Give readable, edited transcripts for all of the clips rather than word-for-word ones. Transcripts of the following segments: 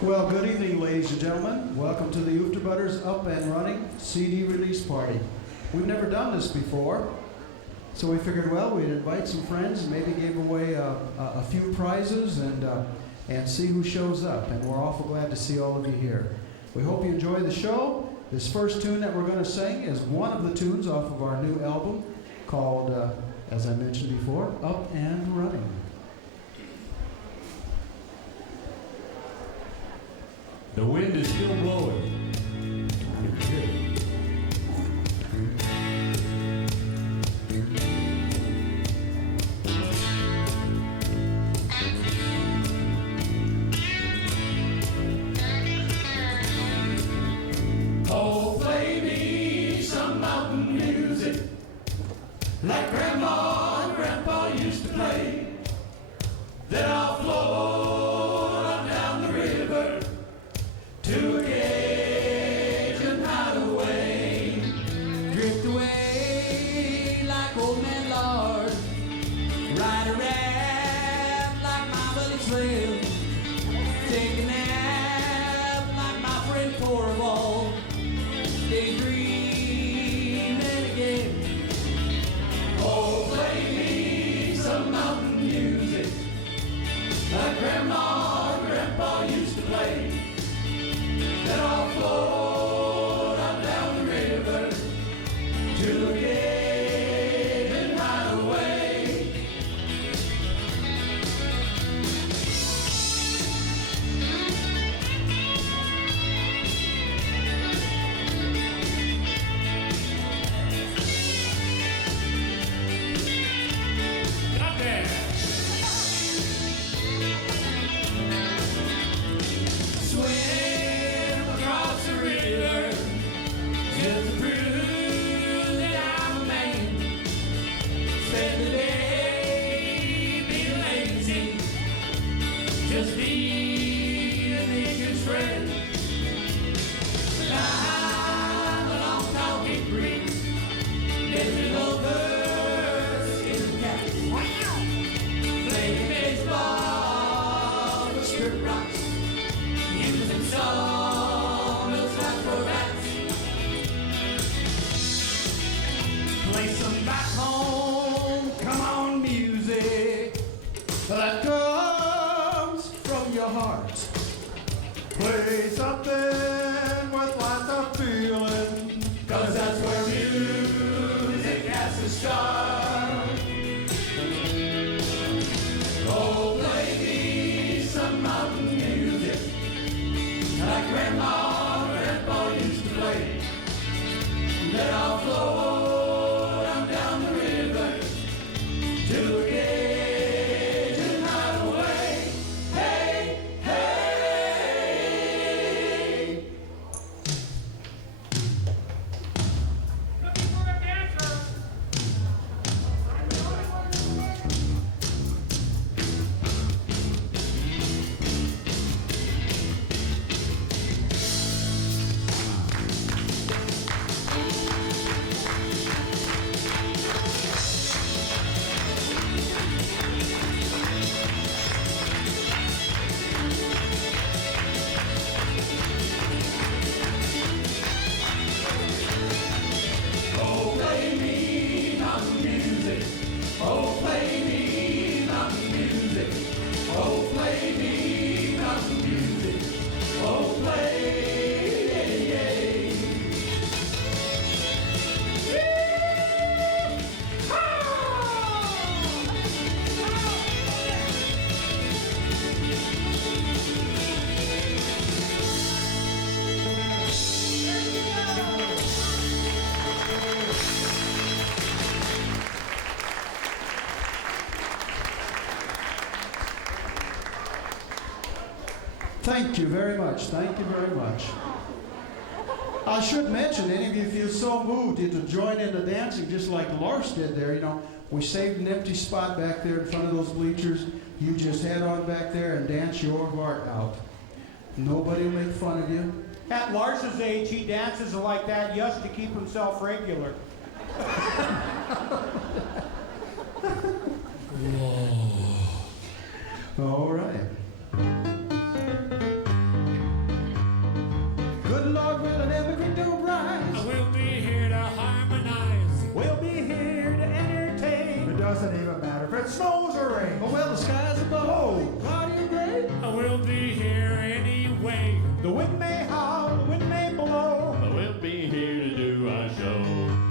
Well, good evening, ladies and gentlemen. Welcome to the Uffda Brudders Up and Running CD release party. We've never done this before, so we figured, well, we'd invite some friends and maybe give away a few prizes and see who shows up. And we're awful glad to see all of you here. We hope you enjoy the show. This first tune that we're going to sing is one of the tunes off of our new album called, as I mentioned before, Up and Running. The wind is still blowing. Oh, play me some mountain music like Grandma and Grandpa used to play. Then I'll float on down the river to a Cajun hideaway. Drift away like old man Lord, ride a raft like my buddy Slim, take a nap like my friend Torvald, daydreaming again. Oh, play me some mountain music like Grandma and Grandpa used to play. Then I'll float on down the river to a Cajun hideaway. Got there. Swim across the river till the prove that I'm a man. Spend the day, be lazy, just be a nigger's friend. I'm a long talking breeze, living over skin cats. Playing baseball with strip rocks. Using sawmills like for rats. Play some back home, come on music That comes from your heart. Play something with lots of feeling. cause that's where music has to start. Oh, play me some mountain music like Grandma and Grandpa used to play. Then I'll float on down the river to a Cajun hideaway. Hey, hey. Looking for a dancer. Oh, play me mountain music. Oh, play me mountain music. Oh, play me mountain music. Oh, play. Thank you very much. Thank you very much. I should mention, any of you feel so moved to join in the dancing just like Lars did there, you know, we saved an empty spot back there in front of those bleachers. You just head on back there and dance your heart out. Nobody will make fun of you. At Lars's age, he dances like that just to keep himself regular. All right. it snows or rains. Oh, well, the sky's above. Cloudy or gray. We'll be here anyway. The wind may howl, the wind may blow. We'll be here to do our show.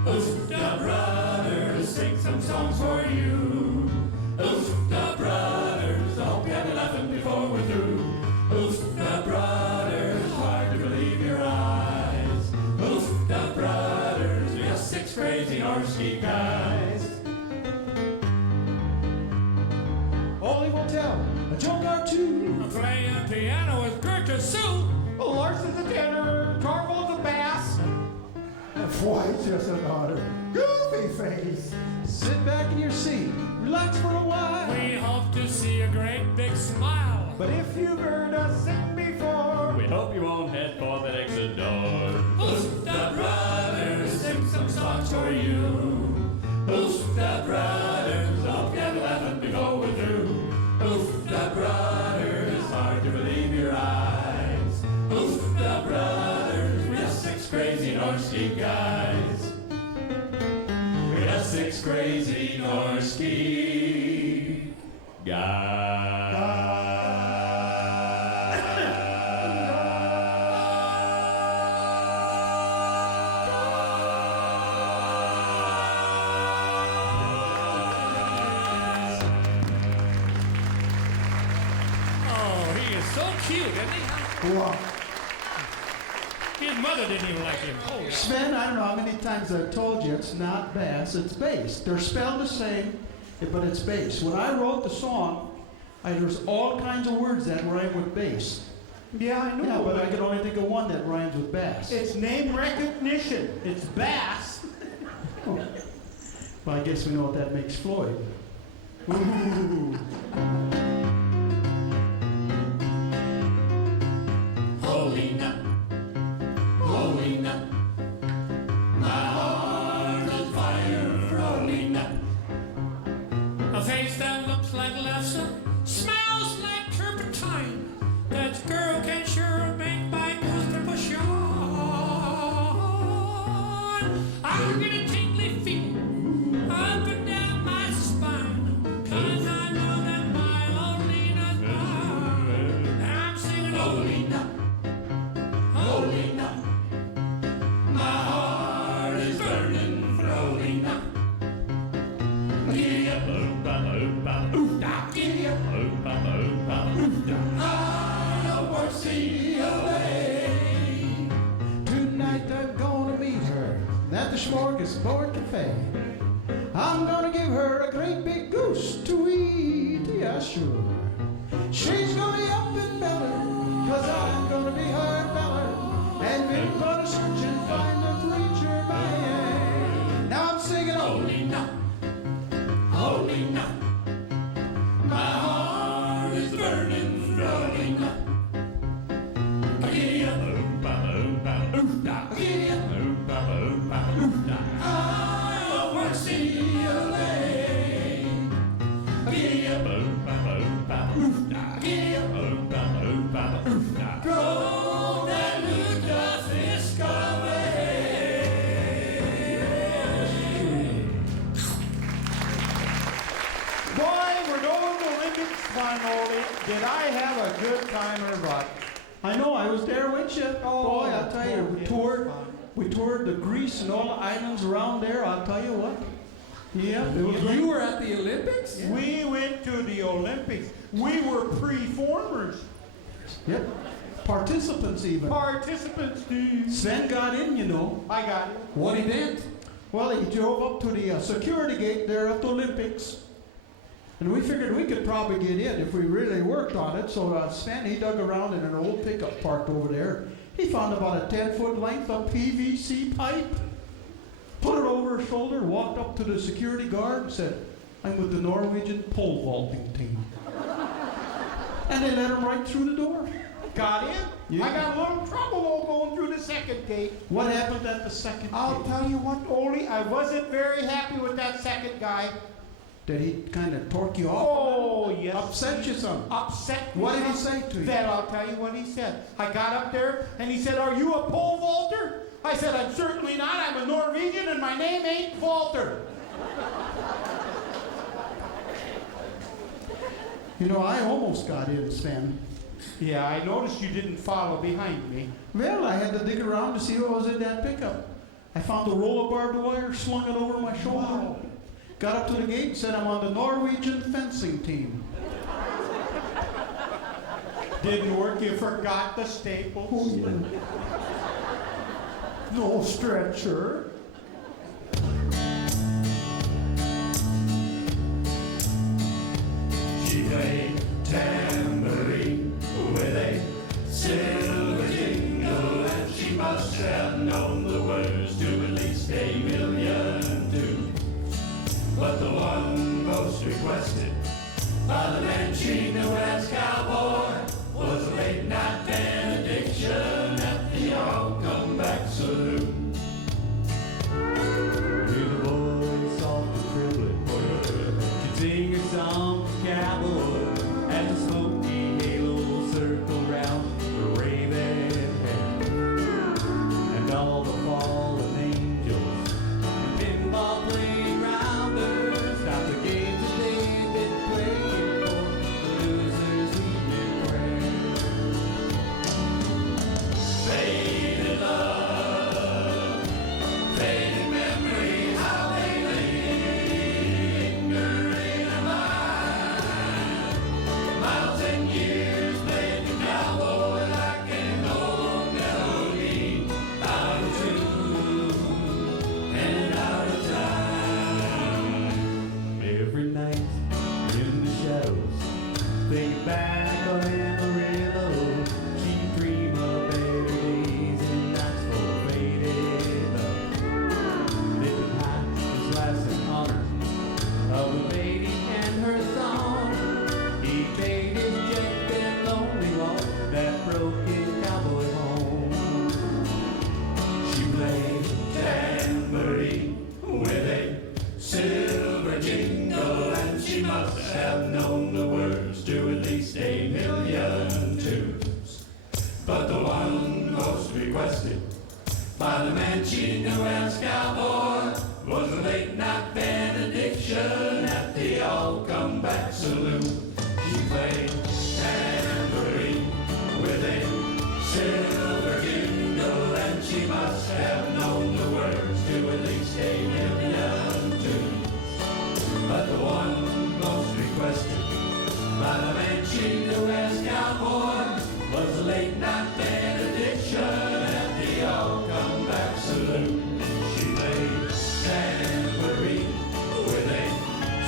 Uffda Brudders, sing some songs for you. Uffda Brudders, I hope you had laughing before we're through. Uffda Brudders, hard to believe your eyes. Uffda Brudders, we are 6 crazy Norski guys. Ollie will tell a joke or two. I'm playing piano with Gertrude Sue. Well, Larson's a tenor, Torvald's a bass. And White's just another goofy face. Sit back in your seat, relax for a while. We hope to see a great big smile. But if you've heard us sing before, We hope you won't head for that exit door. Uffda Brudders, sing some songs for you. Uffda Brudders, I hope you're laughing before we're through. Uffda Brudders, hard to believe your eyes. Uffda Brudders, we're 6 crazy Norski guys. We're 6 crazy Norski guys. So cute, isn't he? Wow. His mother didn't even like him. Oh, Sven, I don't know how many times I've told you it's not bass, it's bass. They're spelled the same, but it's bass. When I wrote the song, there's all kinds of words that rhyme with bass. yeah, I know. Yeah, but I can only think of one that rhymes with bass. It's name recognition. It's bass. Oh. Well, I guess we know what that makes Floyd. Ooh. holy nut, holy nut. My heart is fire for holy nut. A face that looks like laughter, smells like turpentine. That girl can sure make my booster push on. I'll get a tingly feeling up and down my spine. 'Cause I know that my holy nut's mine. I'm singing holy nut. Holy nut, my heart is burning for holy nut. Giddy up, oompa, oompa, oofda. Giddy up, oompa, oompa, oofda. I don't want to see you away. Tonight I'm gonna meet her at the Smorgasbord Cafe. I'm gonna give her a great big goose to eat, yeah sure. She's gonna be up in belly, 'cause I'm gonna be her feller. And we're gonna search and find a preacher man. Now I'm singing Holy nut, holy nut. My heart is burning for holy nut. Giddy up, oompa, oompa, oofda. Giddy up, oompa, oompa, oofda. I don't want to see you away. Giddy up, oompa, oompa, oofda. Giddy up, oompa, oompa, oofda. Throw that lutefisk away. Boy, we're going to Olympics finally. Did I have a good time or what? I know, I was there with you. Oh, Boy, I'll tell you, it was fun. we toured the Greece and all the islands around there. I'll tell you what. Yeah, it was You were at the Olympics? We went to the Olympics. We were pre-formers. Yep. Participants even. Participants, dude. Sven got in, you know. I got it. What event? Well, he drove up to the security gate there at the Olympics. And we figured we could probably get in if we really worked on it. So Sven, he dug around in an old pickup parked over there. He found about a 10-foot length of PVC pipe, put it over his shoulder, walked up to the security guard and said, "I'm with the Norwegian pole vaulting team." And they let him right through the door. Got in. Yeah. I got a little trouble though going through the second gate. What happened at the second I'll gate? tell you what, Ole, I wasn't very happy with that second guy. Did he kind of torque you off? Oh, yes. Upset you some? Upset me. What did he say to you? Then I'll tell you what he said. I got up there and he said, "Are you a pole vaulter?" I said, "I'm certainly not. I'm a Norwegian and my name ain't Vaulter." You know, I almost got in, Sven. Yeah, I noticed you didn't follow behind me. Well, I had to dig around to see what was in that pickup. I found a roll of barbed wire, slung it over my shoulder. Wow. Got up to the gate and said I'm on the Norwegian fencing team. Didn't work, you forgot the staples. Oh, yeah. No stretcher. She played tambourine with a silver jingle, and she must have known the words to at least 1,000,000 tunes. But the one most requested by the man she knew as cowboy was a late night benediction at the all come back saloon. Hear the voice soft and trembling, she'd sing a song to cowboy as the smoky halo circled round her raven hair, and all the fallen angels and pinball playing round her stopped the games that they'd been playing for the losers' evening prayer. Faded love, faded memory, how they linger in her mind. Miles and years played the cowboy like an old melody, out of tune and out of time. Every night in the shadows, thinking back on Amarillo, she'd dream of better days and nights full of faded love. Lifting high his last in honor of the lady and her song. He made his jet and lonely walk that broken cowboy home. She played tambourine with a silver jingle, and she must have known the words to at least 1,000,000 tunes. But the one most requested by the man she knew as cowboy was a late night benediction at the all come back saloon. She played tambourine with a silver jingle, and she must have known the words to at least 1,000,000 tunes. But the one most requested by the man she knew as cowboy was a late night benediction at the all come back saloon. She played tambourine with a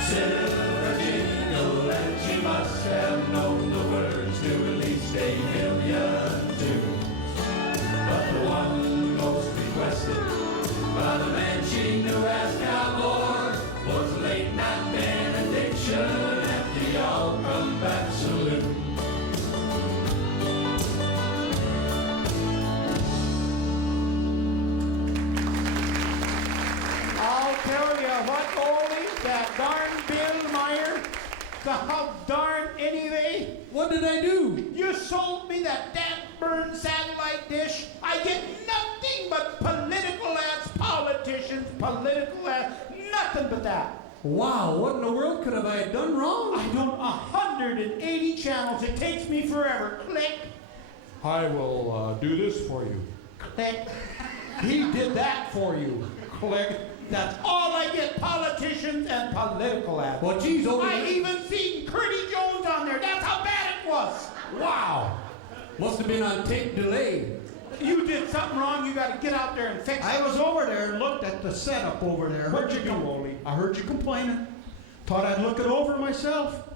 silver jingle, and she must have known the words to at least 1,000,000 tunes. But the one most requested by the man she knew as cowboy was a late night benediction at the all come back saloon. I'll tell you what, Goldie, that darn Bill Meyer, the how darn anyway, What did I do? you sold me that damn burned satellite dish. I get nothing but political ads, politicians, political ads, nothing but that. Wow, what in the world could have I done wrong? I don't 180 channels. It takes me forever. Click. I will do this for you. Click. He did that for you. Click. That's all I get, politicians and political ads. Well, geez, I even seen Curdy Jones on there. That's how bad it was. Wow. Must have been on tape delay. You did something wrong. You got to get out there and fix it. I was over there and looked at the setup over there. What'd you do, Ole? I heard you complaining. Thought I'd look it over myself.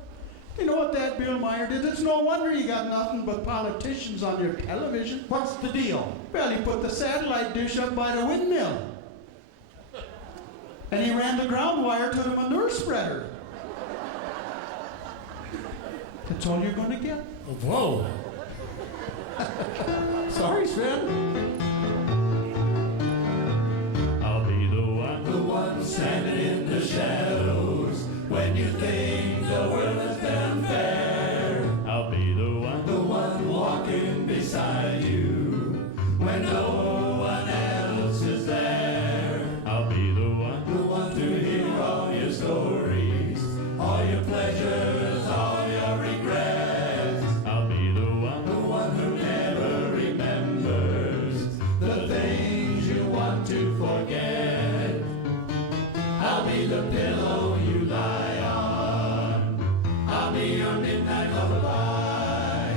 You know what that Bill Meyer did? It's no wonder you got nothing but politicians on your television. What's the deal? Well, he put the satellite dish up by the windmill. And he ran the ground wire to the manure spreader. That's all you're going to get. Whoa. Sorry, Sven. I'll be the one standing in the shadows when you think the world has been fair. I'll be the one walking beside you when no one else is there. I'll be the one to hear all your stories, all your pleasures, all your midnight lullaby.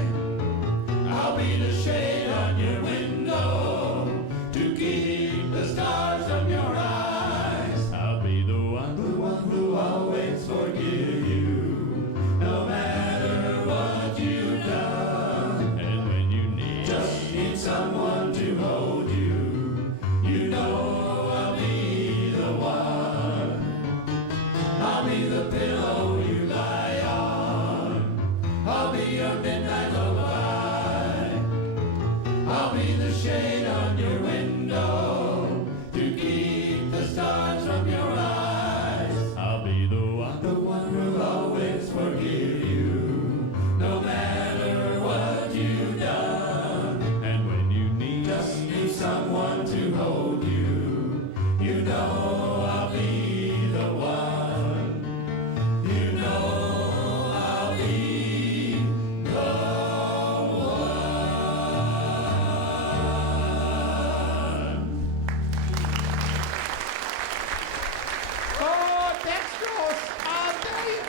I'll be the shade on your window to keep the stars from your eyes. I'll be the one who always forgive you, no matter what you've done. And when you just need someone to hold you, you know I'll be the one. I'll be the pillow you lie on. I'll be your midnight lullaby. I'll be the shade on your window to keep the stars from your eyes. I'll be the one who'll always forgive you, no matter what you've done. And when you just need someone to hold you, you know I'll be the one. You know I'll be the one. Oh, Dextrose, I'll tell you,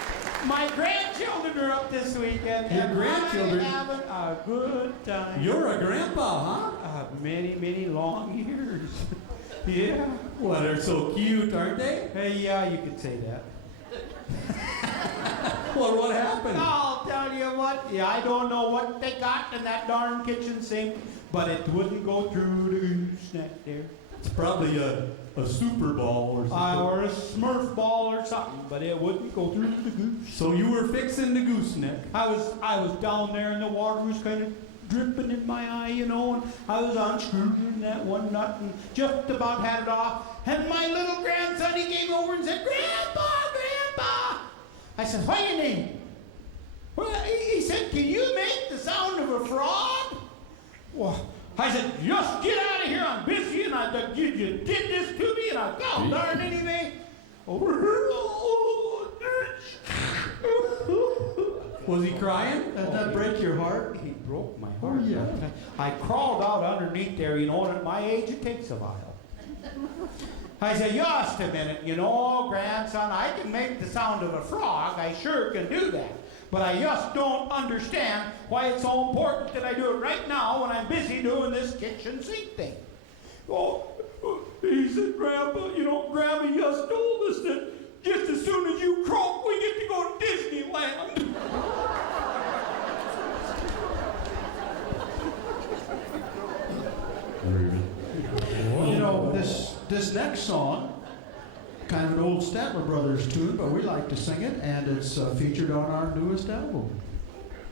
my grandchildren are up this weekend. Your and grandchildren? I'm having a good time. You're a grandpa, huh? Many, many long years. Yeah. Well, they're so cute, aren't they? Hey, yeah, you could say that. Well, what happened? I'll tell you what, yeah, I don't know what they got in that darn kitchen sink, but it wouldn't go through the gooseneck there. It's probably a Super Ball or something. Or a Smurf ball or something, but it wouldn't go through the goose. So you were fixing the gooseneck. I was down there and the water was kind of dripping in my eye, you know, and I was unscrewing that one nut and just about had it off. And my little grandson, he came over and said, "Grandpa, Grandpa!" I said, "What do you need?" Well, he said, "Can you make the sound of a frog?" Well, I said, "Just get out of here, I'm busy, and you did this to me, and I got darn anyway." Was he crying? Did that break your heart? He broke my heart. Oh, yeah. I crawled out underneath there, you know, and at my age it takes a while. I said, "Just a minute, you know, grandson, I can make the sound of a frog. I sure can do that. But I just don't understand why it's so important that I do it right now when I'm busy doing this kitchen sink thing." Oh, he said, "Grandpa, you know, Grandma just told us that just as soon as you croak, we get to go to Disneyland." You know, this next song, kind of an old Statler Brothers tune, but we like to sing it, and it's featured on our newest album.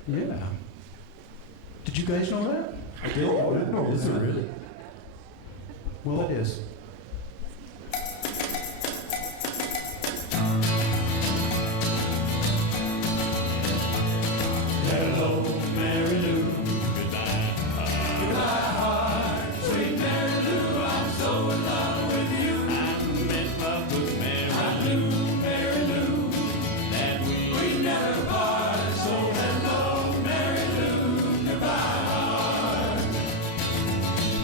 Yeah. Did you guys know that? I didn't know. Is it really? Well, it is. Hello, Mary Lou, goodbye. Goodbye, heart, sweet Mary Lou, I'm so in love with you. I'm in love with Mary Lou. I knew, Mary Lou, that we never part. So hello, Mary Lou, goodbye, heart.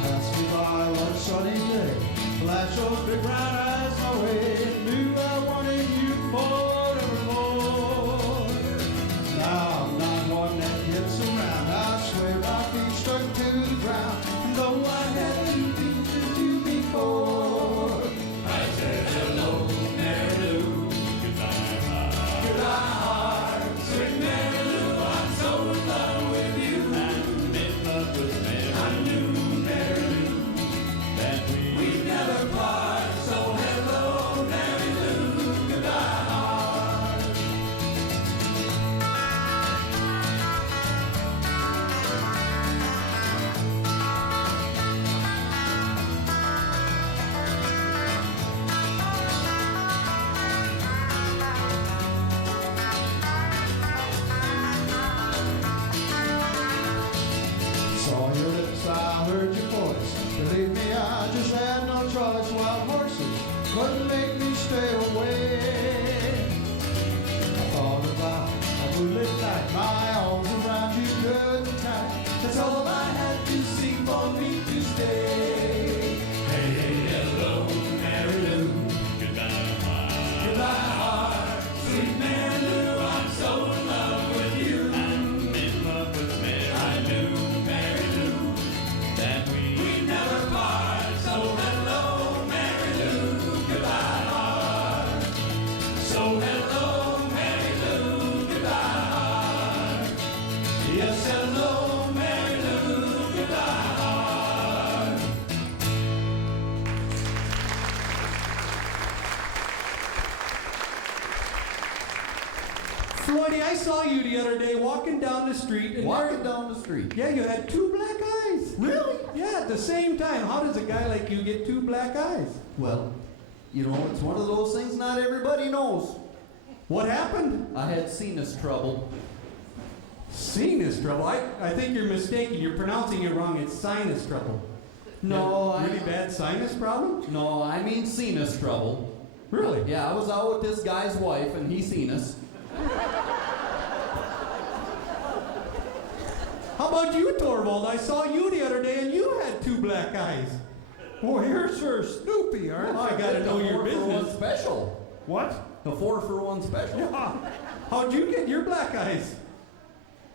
Pass me by one sunny day, flash those big brown eyes my way, knew I wanted you forevermore. Now I'm not one that gets around, I swear I'll be stuck to the ground, though I had you beat you before. I said hello, Mary Lou, goodbye, heart. Goodbye, heart, sweet Mary Lou, I'm so in love with you. I'm in love with Mary Lou. I knew, Mary Lou, that we never part. So hello, Mary Lou, goodbye, heart. Saw your lips, I heard your voice. Believe me, I just had no choice. Wild horses couldn't make me stay away. I thought about a moonlit night, my arms around you good and tight. That's all I had to see for me to stay. Hey, hey, hello, Mary Lou, goodbye, heart. Goodbye, heart, sweet Mary Lou, I'm so in love with you. Yes, hello, Mary Lou, goodbye, heart. Floydie, I saw you the other day walking down the street. And Walking down the street. Yeah, you had two black eyes. Really? Yeah, at the same time. How does a guy like you get two black eyes? Well, you know, it's one of those things not everybody knows. What happened? I had sinus trouble. Sinus trouble? I think you're mistaken. You're pronouncing it wrong. It's sinus trouble. No, Really bad sinus problem? No, I mean sinus trouble. Really? Yeah, I was out with this guy's wife and he seen us. How about you, Torvald? I saw you the other day and you had two black eyes. Boy, you're Sir Snoopy, aren't you? I gotta know your The 4-for-1 business. special. What? The 4-for-1 special. Yeah. How'd you get your black eyes?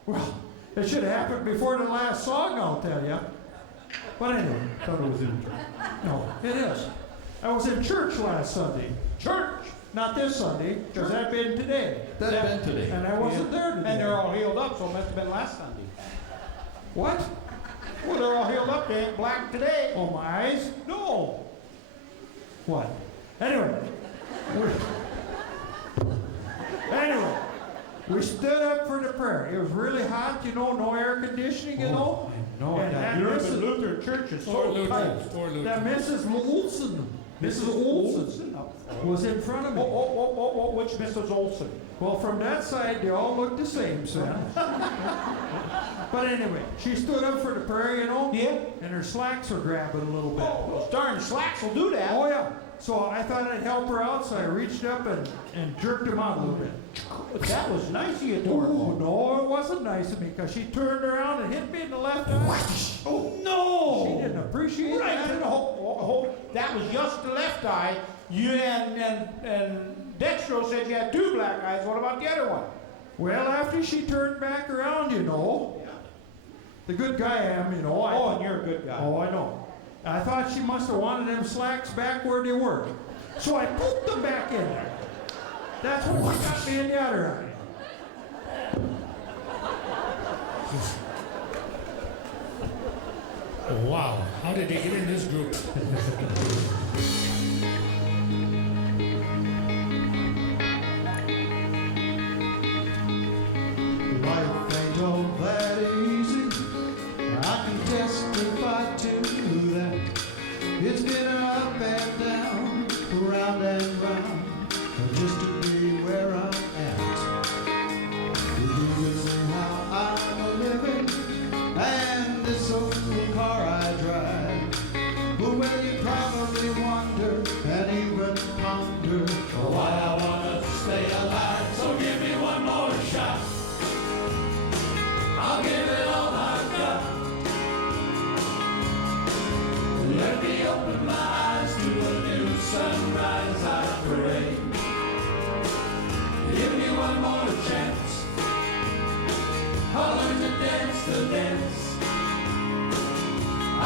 Well, it should have happened before the last song, I'll tell you. But anyway, Thought it was in. no, it is. I was in church last Sunday. Church! Not this Sunday, because I've been today. That's been today. And I wasn't there today. And they're all healed up, so it must have been last Sunday. What? Well, they're all healed up. They ain't black today. Oh, my eyes? No. What? Anyway. We stood up for the prayer. It was really hot, you know, no air conditioning, you know. No, And that Mrs. Lutheran church is Poor so Luther. tight. Poor Luther. That Mrs. Olson, Mrs. Olson was in front of me. Which Mrs. Olson? Well, from that side, they all looked the same, Sam. But anyway, she stood up for the prayer, you know. Yeah. And her slacks were grabbing a little bit. Oh, those darn slacks will do that. Oh, yeah. So I thought I'd help her out, so I reached up and jerked them out a little bit. That was nice of you, Oh, Torvald. no, it wasn't nice of me, because she turned around and hit me in the left eye. Oh, no. She didn't appreciate Right. that at all. That was just the left eye. You and Dextro said you had two black eyes. What about the other one? Well, after she turned back around, you know, the good guy I am, you know. Oh, and you're a good guy. Oh, I know. I thought she must have wanted them slacks back where they were. So I poked them back in there. That's what she got me in the other eye. Wow, how did they get in this group? Life ain't all that easy. I can testify to that. It's been up and down, round and round, just to be where I'm at. You listen how I'm living, and this old car I drive. Well, you probably wonder and even ponder Why I wanna stay alive, so give me one more shot. I'll give it all I've got. Let me open my eyes to a new sunrise I pray. Give me one more chance. I'll learn to dance the dance.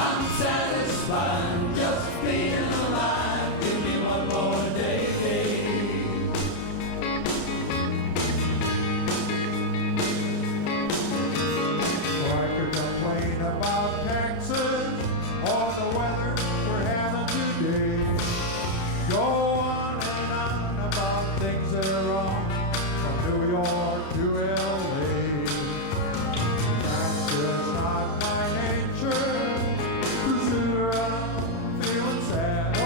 I'm satisfied just being alive. Give me one more day. I could complain about Texas or the weather we're having today. Go on and on about things that are wrong from New York to LA. That's just not my nature to sit around feeling sad.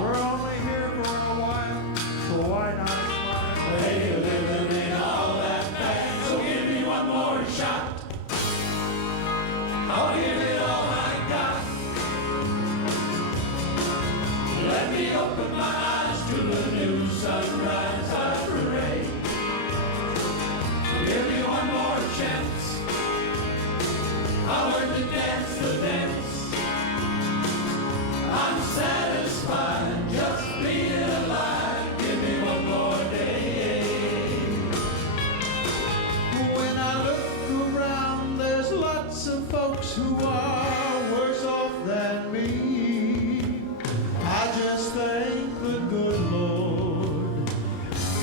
We're only here for a while, so why not smile? Hey, living ain't all that bad, so give me one more shot. I'll give it all I got. Let me open my eyes to a new sunrise I pray. Give me one more chance. I'll learn to dance the dance. I'm satisfied just being alive. Give me one more day. When I look around, there's lots of folks who are worse off than me. I just thank the good Lord.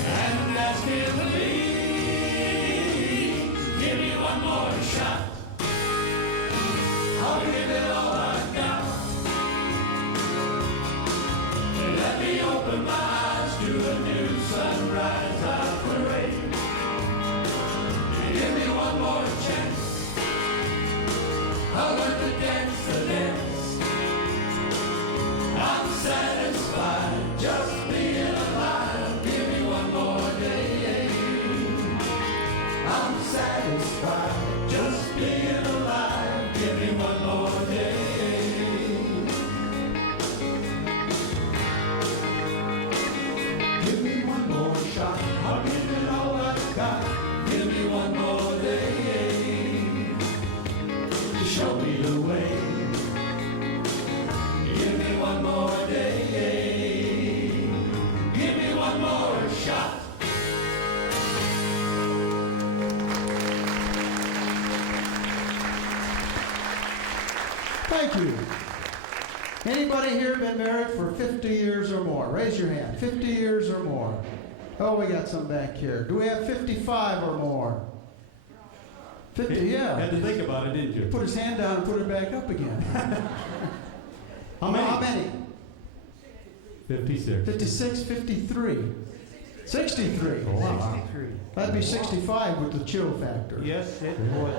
And ask him to please give me one more shot. satisfied just being alive. Give me one more day. Give me one more shot. I'll give it all I've got. Give me one more day to show me the way. Give me one more day. Give me one more shot. Thank you. Anybody here been married for 50 years or more? Raise your hand. 50 years or more. Oh, we got some back here. Do we have 55 or more? 50, yeah. Had to think about it, didn't you? Put his hand down and put it back up again. How many? 56. 56, 53. 63. Oh, wow. 63. That'd be 65 with the chill factor. Yes, it would.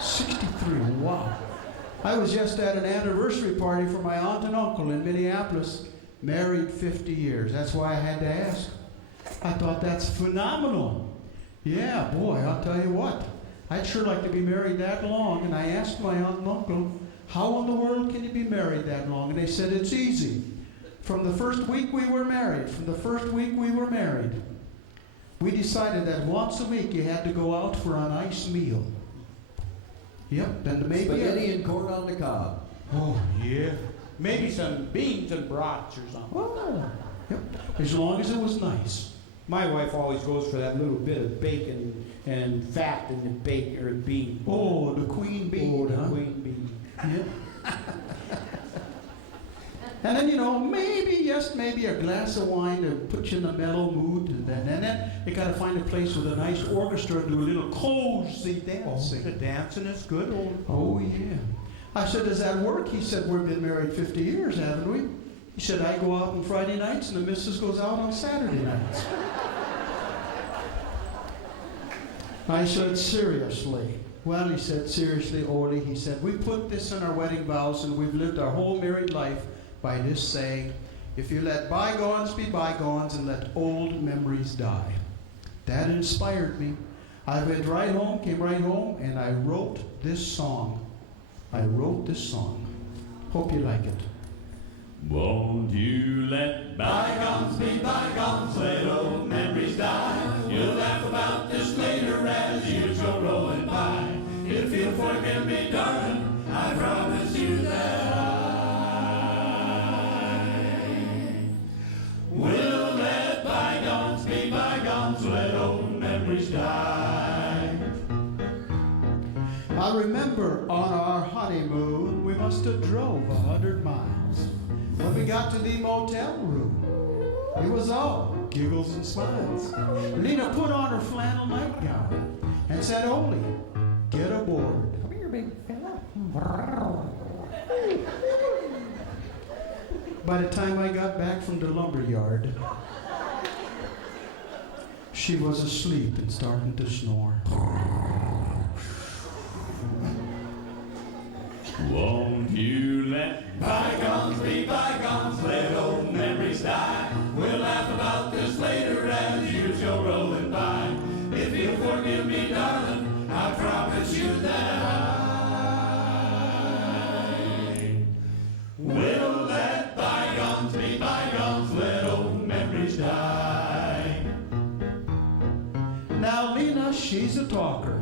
63, wow. I was just at an anniversary party for my aunt and uncle in Minneapolis, married 50 years. That's why I had to ask. I thought that's phenomenal. Yeah, boy, I'll tell you what. I'd sure like to be married that long. And I asked my aunt and uncle, how in the world can you be married that long? And they said, it's easy. From the first week we were married, we decided that once a week you had to go out for a nice meal. Yep, and maybe Spaghetti and corn on the cob. Oh, yeah. Maybe some beans and brats or something. Oh, yep. As long as it was nice. My wife always goes for that little bit of bacon and fat in the bacon or bean. Oh, the queen bee, Oh, the huh? queen bee. Yeah. And then, maybe a glass of wine to put you in a mellow mood. And then you got to find a place with a nice orchestra and do a little cozy Oh, dancing. the dancing is good. Oh, yeah. I said, does that work? He said, we've been married 50 years, haven't we? He said, I go out on Friday nights and the missus goes out on Saturday nights. I said, seriously? Well, he said, seriously, Orly, he said, we put this in our wedding vows and we've lived our whole married life by this saying, if you let bygones be bygones and let old memories die. That inspired me. I came right home, and I wrote this song. Hope you like it. Won't you let bygones be bygones, let old memories die? You'll laugh about this later as years go rolling by. If you'll forgive me, darling, I promise you that I will let bygones be bygones, let old memories die. I remember on our honeymoon, we must have drove 100 miles. When we got to the motel room, it was all giggles and smiles. Lena put on her flannel nightgown and said, Oli, get aboard. Come here, big fella. By the time I got back from the lumberyard, she was asleep and starting to snore. Won't you let bygones be bygones, let old memories die? We'll laugh about this later as years go rolling by. If you'll forgive me, darling, I promise you that I will let bygones be bygones, let old memories die. Now Lena, she's a talker.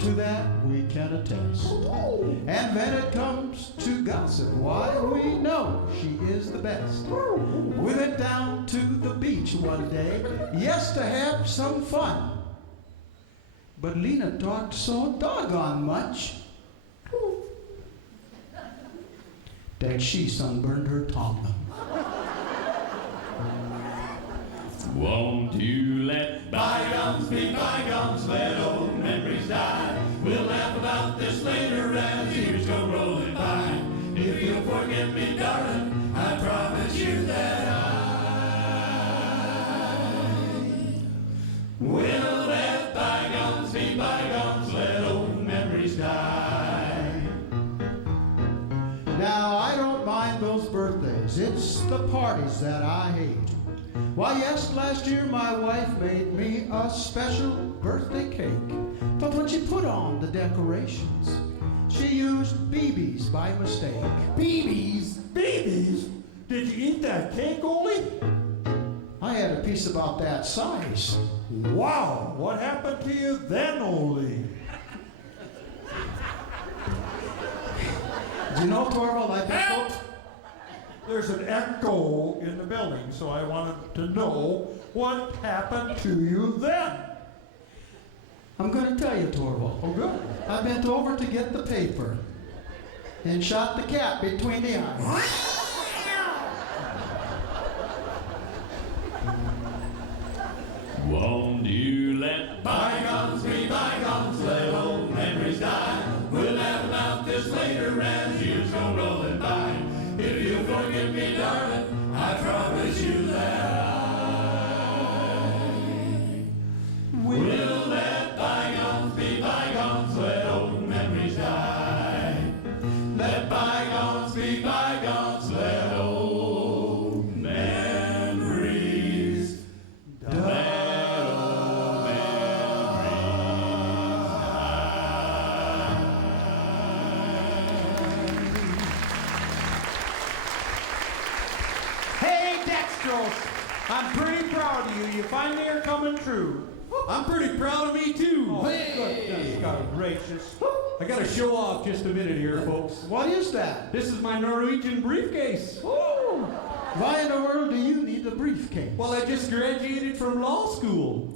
To that we can attest. And when it comes to gossip, why, we know she is the best. We went down to the beach one day, yes, to have some fun. But Lena talked so doggone much that she sunburned her tongue. Won't you let bygones be bygones, let old memories die? We'll laugh about this later as years go rolling by. If you'll forgive me, darling, I promise you that I will let bygones be bygones, let old memories die. Now I don't mind those birthdays, it's the parties that I hate. Why, yes, last year my wife made me a special birthday cake. But when she put on the decorations, she used BBs by mistake. BBs? BBs? Did you eat that cake, Ole? I had a piece about that size. Wow, what happened to you then, Ole? Do you know, Torvald, I've been Help! There's an echo in the building, so I wanted to know what happened to you then. I'm going to tell you, Torvald. Oh, good. I bent over to get the paper and shot the cat between the eyes. Won't you let bygones be bygones, let old memories die? We'll laugh about this later as years go rolling by. If you forgive me, darling, I promise you that I will let bygones be bygones, let old memories die. Let bygones be bygones, let old memories die. I'm pretty proud of you. You finally are coming true. I'm pretty proud of me too. Oh, goodness, God gracious. I got to show off just a minute here, folks. What is that? This is my Norwegian briefcase. Why in the world do you need a briefcase? Well, I just graduated from law school.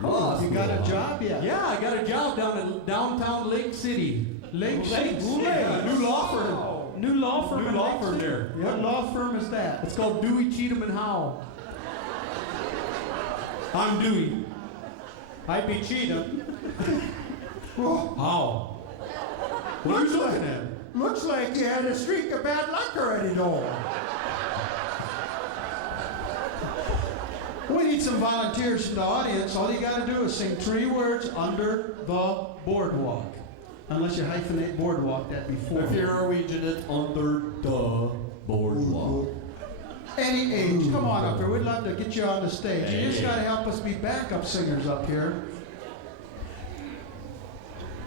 You got a job yet? Yeah, I got a job down in downtown Lake City. Lake City. Yeah, new law firm. New law firm. New in law Lake firm City? there. What law firm is that? It's called Dewey, Cheatham, and Howe. I'm Dewey. I'd be cheating. How? What are you looking at? Looks like you had a streak of bad luck already, though. We need some volunteers in the audience. All you got to do is sing 3 words, under the boardwalk. Unless you hyphenate boardwalk, that'd be 4. If you're Norwegian, it's under the boardwalk. Any age, come on up here. We'd love to get you on the stage. You just got to help us be backup singers up here.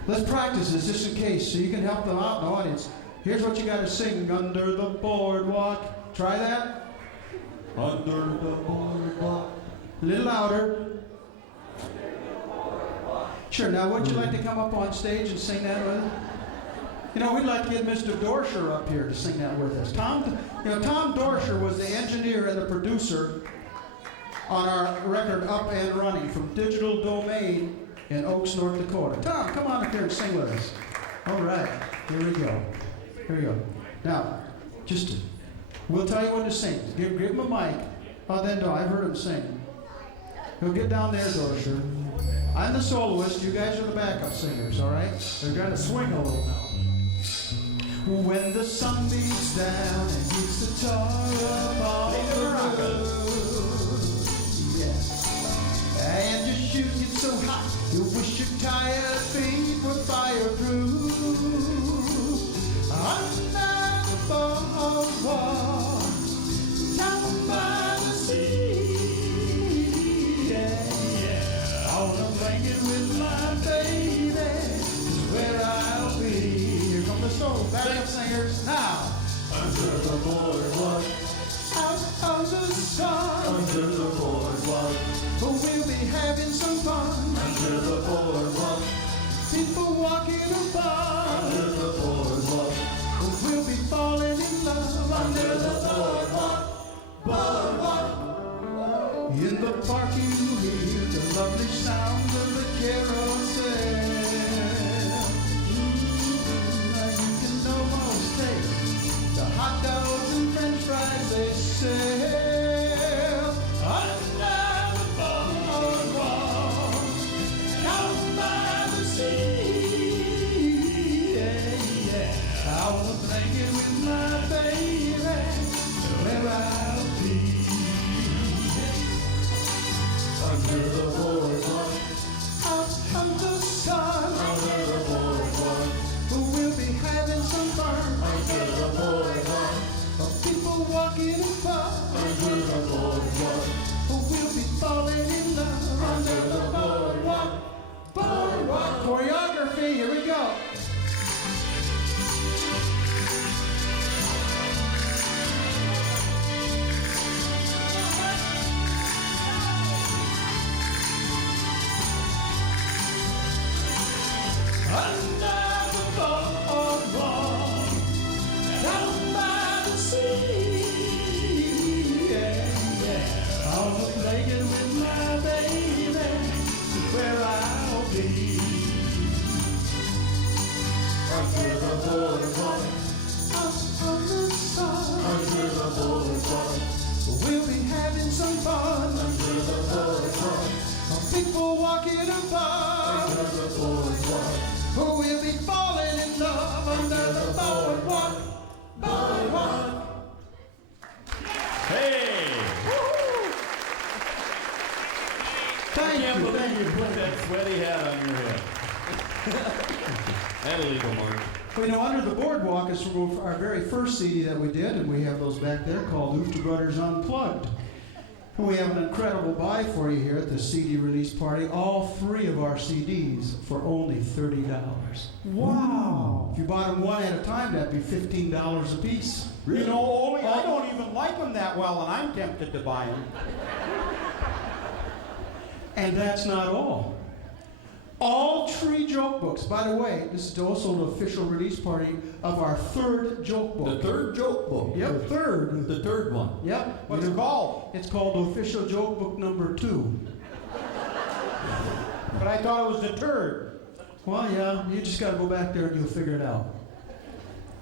Let's practice this just in case so you can help them out in the audience. Here's what you got to sing, under the boardwalk. Try that. Under the boardwalk. A little louder. Sure, now would you like to come up on stage and sing that with us? You know, we'd like to get Mr. Dorsher up here to sing that with us. Tom Dorsher was the engineer and the producer on our record Up and Running from Digital Domain in Oaks, North Dakota. Tom, come on up here and sing with us. All right, here we go. Here we go. Now, we'll tell you when to sing. Give him a mic. Oh, then I've heard him sing. He'll get down there, Dorsher. I'm the soloist. You guys are the backup singers, all right? They're gonna swing a little now. When the sun beats down and hits the tar upon the road, yeah. And your shoes get so hot, you wish your tired feet were fireproof. Under the boardwalk, down by the sea, yeah. On a blanket with my baby is where I'll be. Here come the solo backup singers now. Under the boardwalk. Out of the sun. Under the boardwalk. We'll be having some fun. Under the boardwalk. People walking about. Under the boardwalk. We'll be falling in love. Under the boardwalk. Boardwalk. In the park you hear the lovely sound of the carousel. Now you can almost taste the hot dogs and french fries they sell. Under the boardwalk, down by under the boardwalk, down by the sea. Yeah, yeah. I'll be naked with my baby, where I'll be. Under the boardwalk, under the boardwalk, we'll be having some fun. Under the boardwalk, people walking apart. Under the boardwalk, we'll be falling in love. Under the boardwalk, boardwalk. Hey! Thank you. Thank you. Put that sweaty hat on your head. That'll legal, Mark. Well, you know, Under the Boardwalk is from our very first CD that we did, and we have those back there called Uffda Brudders Unplugged. And we have an incredible buy for you here at the CD release party. All 3 of our CDs for only $30. Wow. If you bought them one at a time, that'd be $15 a piece. You know, Ole, I don't even like them that well, and I'm tempted to buy them. And that's not all. All 3 joke books. By the way, this is also the official release party of our 3rd joke book. The 3rd joke book. Yep, 3rd. The 3rd one. Yep. What's it called? It's called the official joke book number 2. But I thought it was the turd. Well, yeah, you just got to go back there and you'll figure it out.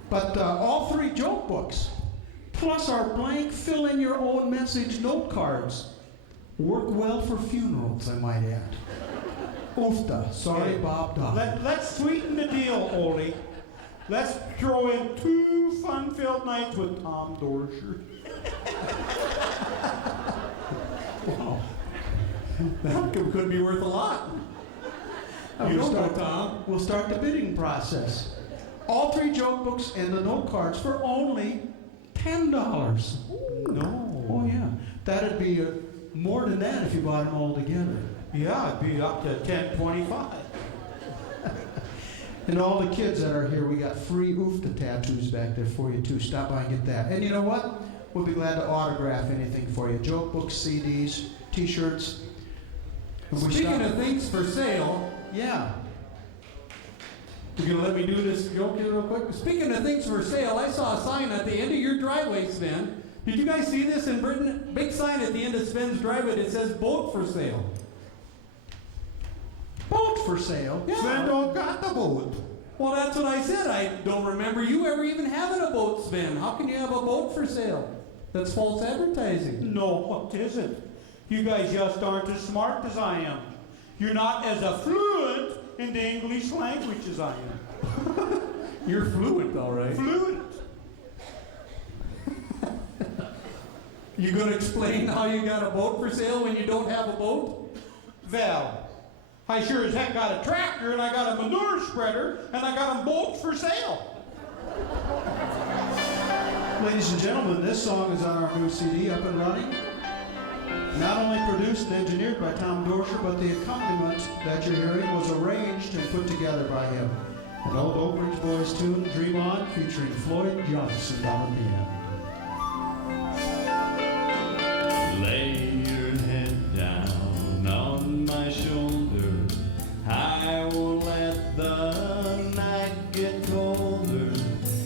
But all 3 joke books, plus our blank fill-in-your-own-message note cards, work well for funerals, I might add. Uffda, sorry, Bob Doc. Let's sweeten the deal, Ole. Let's throw in 2 fun-filled nights with Tom Dorsher. Wow. That could be worth a lot. We'll start the bidding process. All 3 joke books and the note cards for only $10. No. Oh, yeah. That'd be more than that if you bought them all together. Yeah, it'd be up to $10.25. And all the kids that are here, we got free Uffda tattoos back there for you, too. Stop by and get that. And you know what? We'll be glad to autograph anything for you. Joke books, CDs, T-shirts. Speaking of things for sale, Yeah. you gonna let me do this joke here real quick? Speaking of things for sale, I saw a sign at the end of your driveway, Sven. Did you guys see this in Britton? Big sign at the end of Sven's driveway that says boat for sale. Boat for sale. Yeah. Sven don't got the boat. Well, that's what I said. I don't remember you ever even having a boat, Sven. How can you have a boat for sale? That's false advertising. No, it isn't. You guys just aren't as smart as I am. You're not as affluent in the English language as I am. You're fluent, all right. Fluent. You gonna explain how you got a boat for sale when you don't have a boat? Well, I sure as heck got a tractor, and I got a manure spreader, and I got a boat for sale. Ladies and gentlemen, this song is on our new CD, Up and Running. Not only produced and engineered by Tom Dorsher, but the accompaniment that you're hearing was arranged and put together by him. An old Oak Ridge Boys tune, Dream On, featuring Floyd Johnson down at the end. Lay your head down on my shoulder. I won't let the night get colder.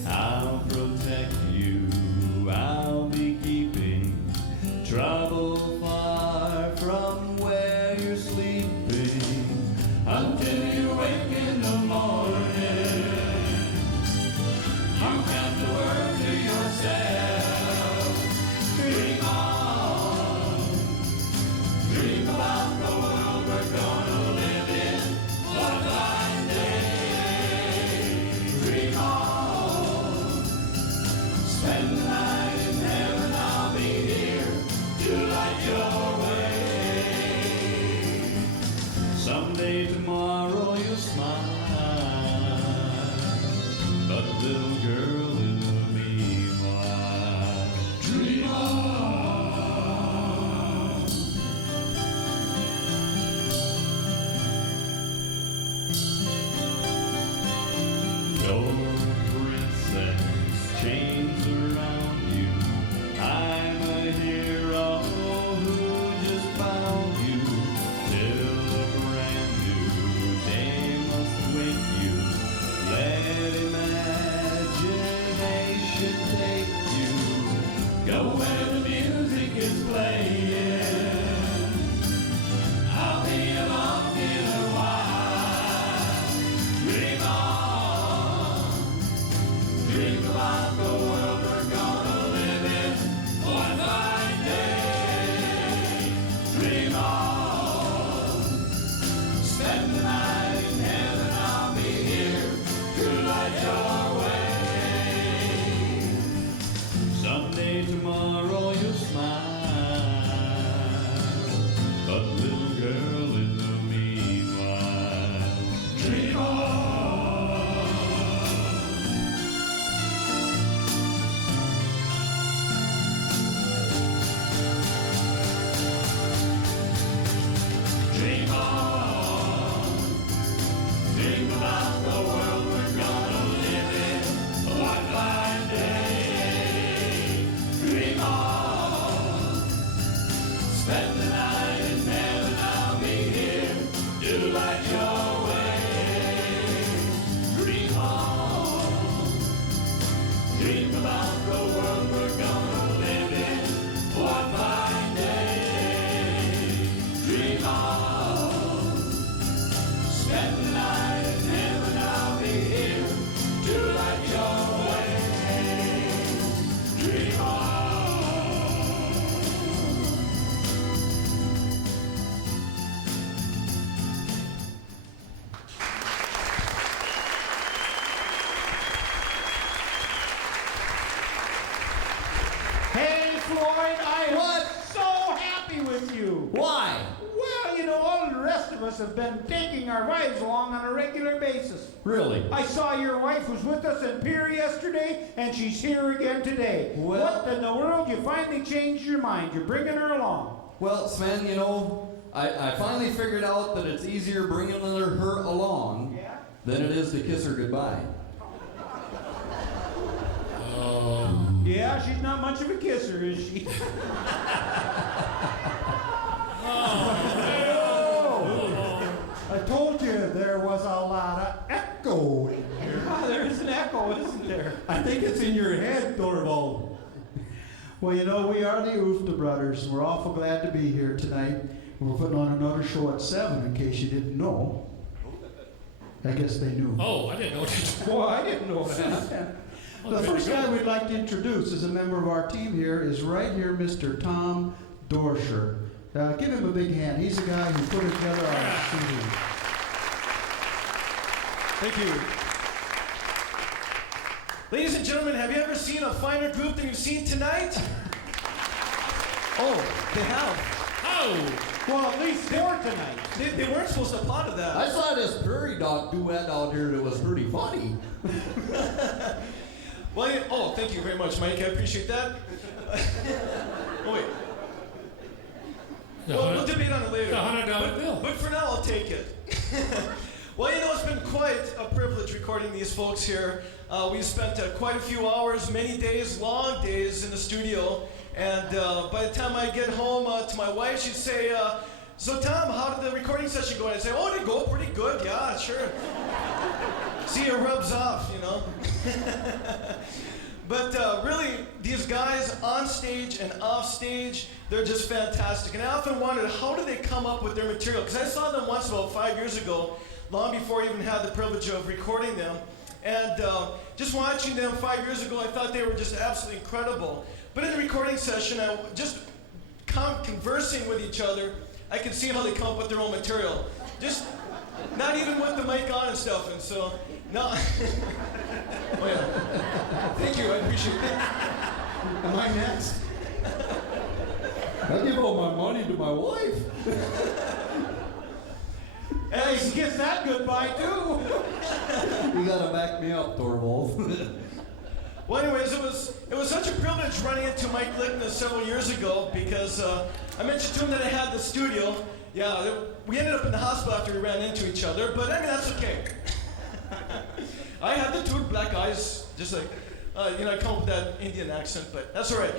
I'll protect you. I'll be keeping trouble far from where you're sleeping until you wake in the morning. You have to work to yourself. Dream on. Dream about the world we're gonna live in one fine day. Dream on. Spend the night in heaven, I'll be here to light your way. Someday tomorrow you'll smile, but little girl in the meanwhile, dream on. Your princess, chains around you. I'm a hero who just found you. Till a brand new day must wake you. Dream about the world we're gonna live in. One fine day. Dream on. Spend the night in heaven, I'll be here. Do like your way. Dream on. Dream about the world we're gonna live in. One fine day. Dream on. Spend the night in heaven, I'll be here. Do like your way. Dream on. Hey, Floyd, I am What? so happy with you. Why? Well, you know, all the rest of us have been taking our wives along on a regular basis. Really? I saw your wife was with us in Pier yesterday, and she's here again today. Well- What in the world? You finally changed your mind. You're bringing her along. Well, Sven, you know, I finally figured out that it's easier bringing her along Yeah? than it is to kiss her goodbye. Yeah, she's not much of a kisser, is she? I told you there was a lot of echo in here. Ah, there is an echo, isn't there? I think it's in your head, Thorvald. Well, you know, we are the Uffda Brudders. We're awful glad to be here tonight. We're putting on another show at 7, in case you didn't know. I guess they knew. Oh, I didn't know what you Boy, I didn't know that. The first guy we'd like to introduce as a member of our team here is right here, Mr. Tom Dorsher. Give him a big hand. He's the guy who put together our CD. Thank you. Ladies and gentlemen, have you ever seen a finer group than you've seen tonight? Oh, they have. Oh! Well, at least 4 tonight. They weren't supposed to applaud to that. I saw this prairie dog duet out here that was pretty funny. Well, oh, thank you very much, Mike. I appreciate that. Oh, wait. We'll debate on it later. The $100 bill. But for now, I'll take it. Well, you know, it's been quite a privilege recording these folks here. We've spent quite a few hours, many days, long days in the studio. And by the time I get home to my wife, she'd say, so Tom, how did the recording session go? And I'd say, oh, it did go pretty good. Yeah, sure. See, it rubs off, you know. But really, these guys on stage and off stage, they're just fantastic. And I often wondered, how do they come up with their material? Because I saw them once about 5 years ago, long before I even had the privilege of recording them. And just watching them 5 years ago, I thought they were just absolutely incredible. But in the recording session, just conversing with each other, I could see how they come up with their own material. Just not even with the mic on and stuff. And so, no. Oh, yeah. Thank you, I appreciate that. Am I next? I give all my money to my wife. And you can kiss that goodbye, too. You gotta back me up, Thorvald. Well, anyways, it was such a privilege running into Mike Lickness several years ago because I mentioned to him that I had the studio. Yeah, we ended up in the hospital after we ran into each other, but I mean, that's okay. I had the two black eyes, just like, I come up with that Indian accent, but that's all right.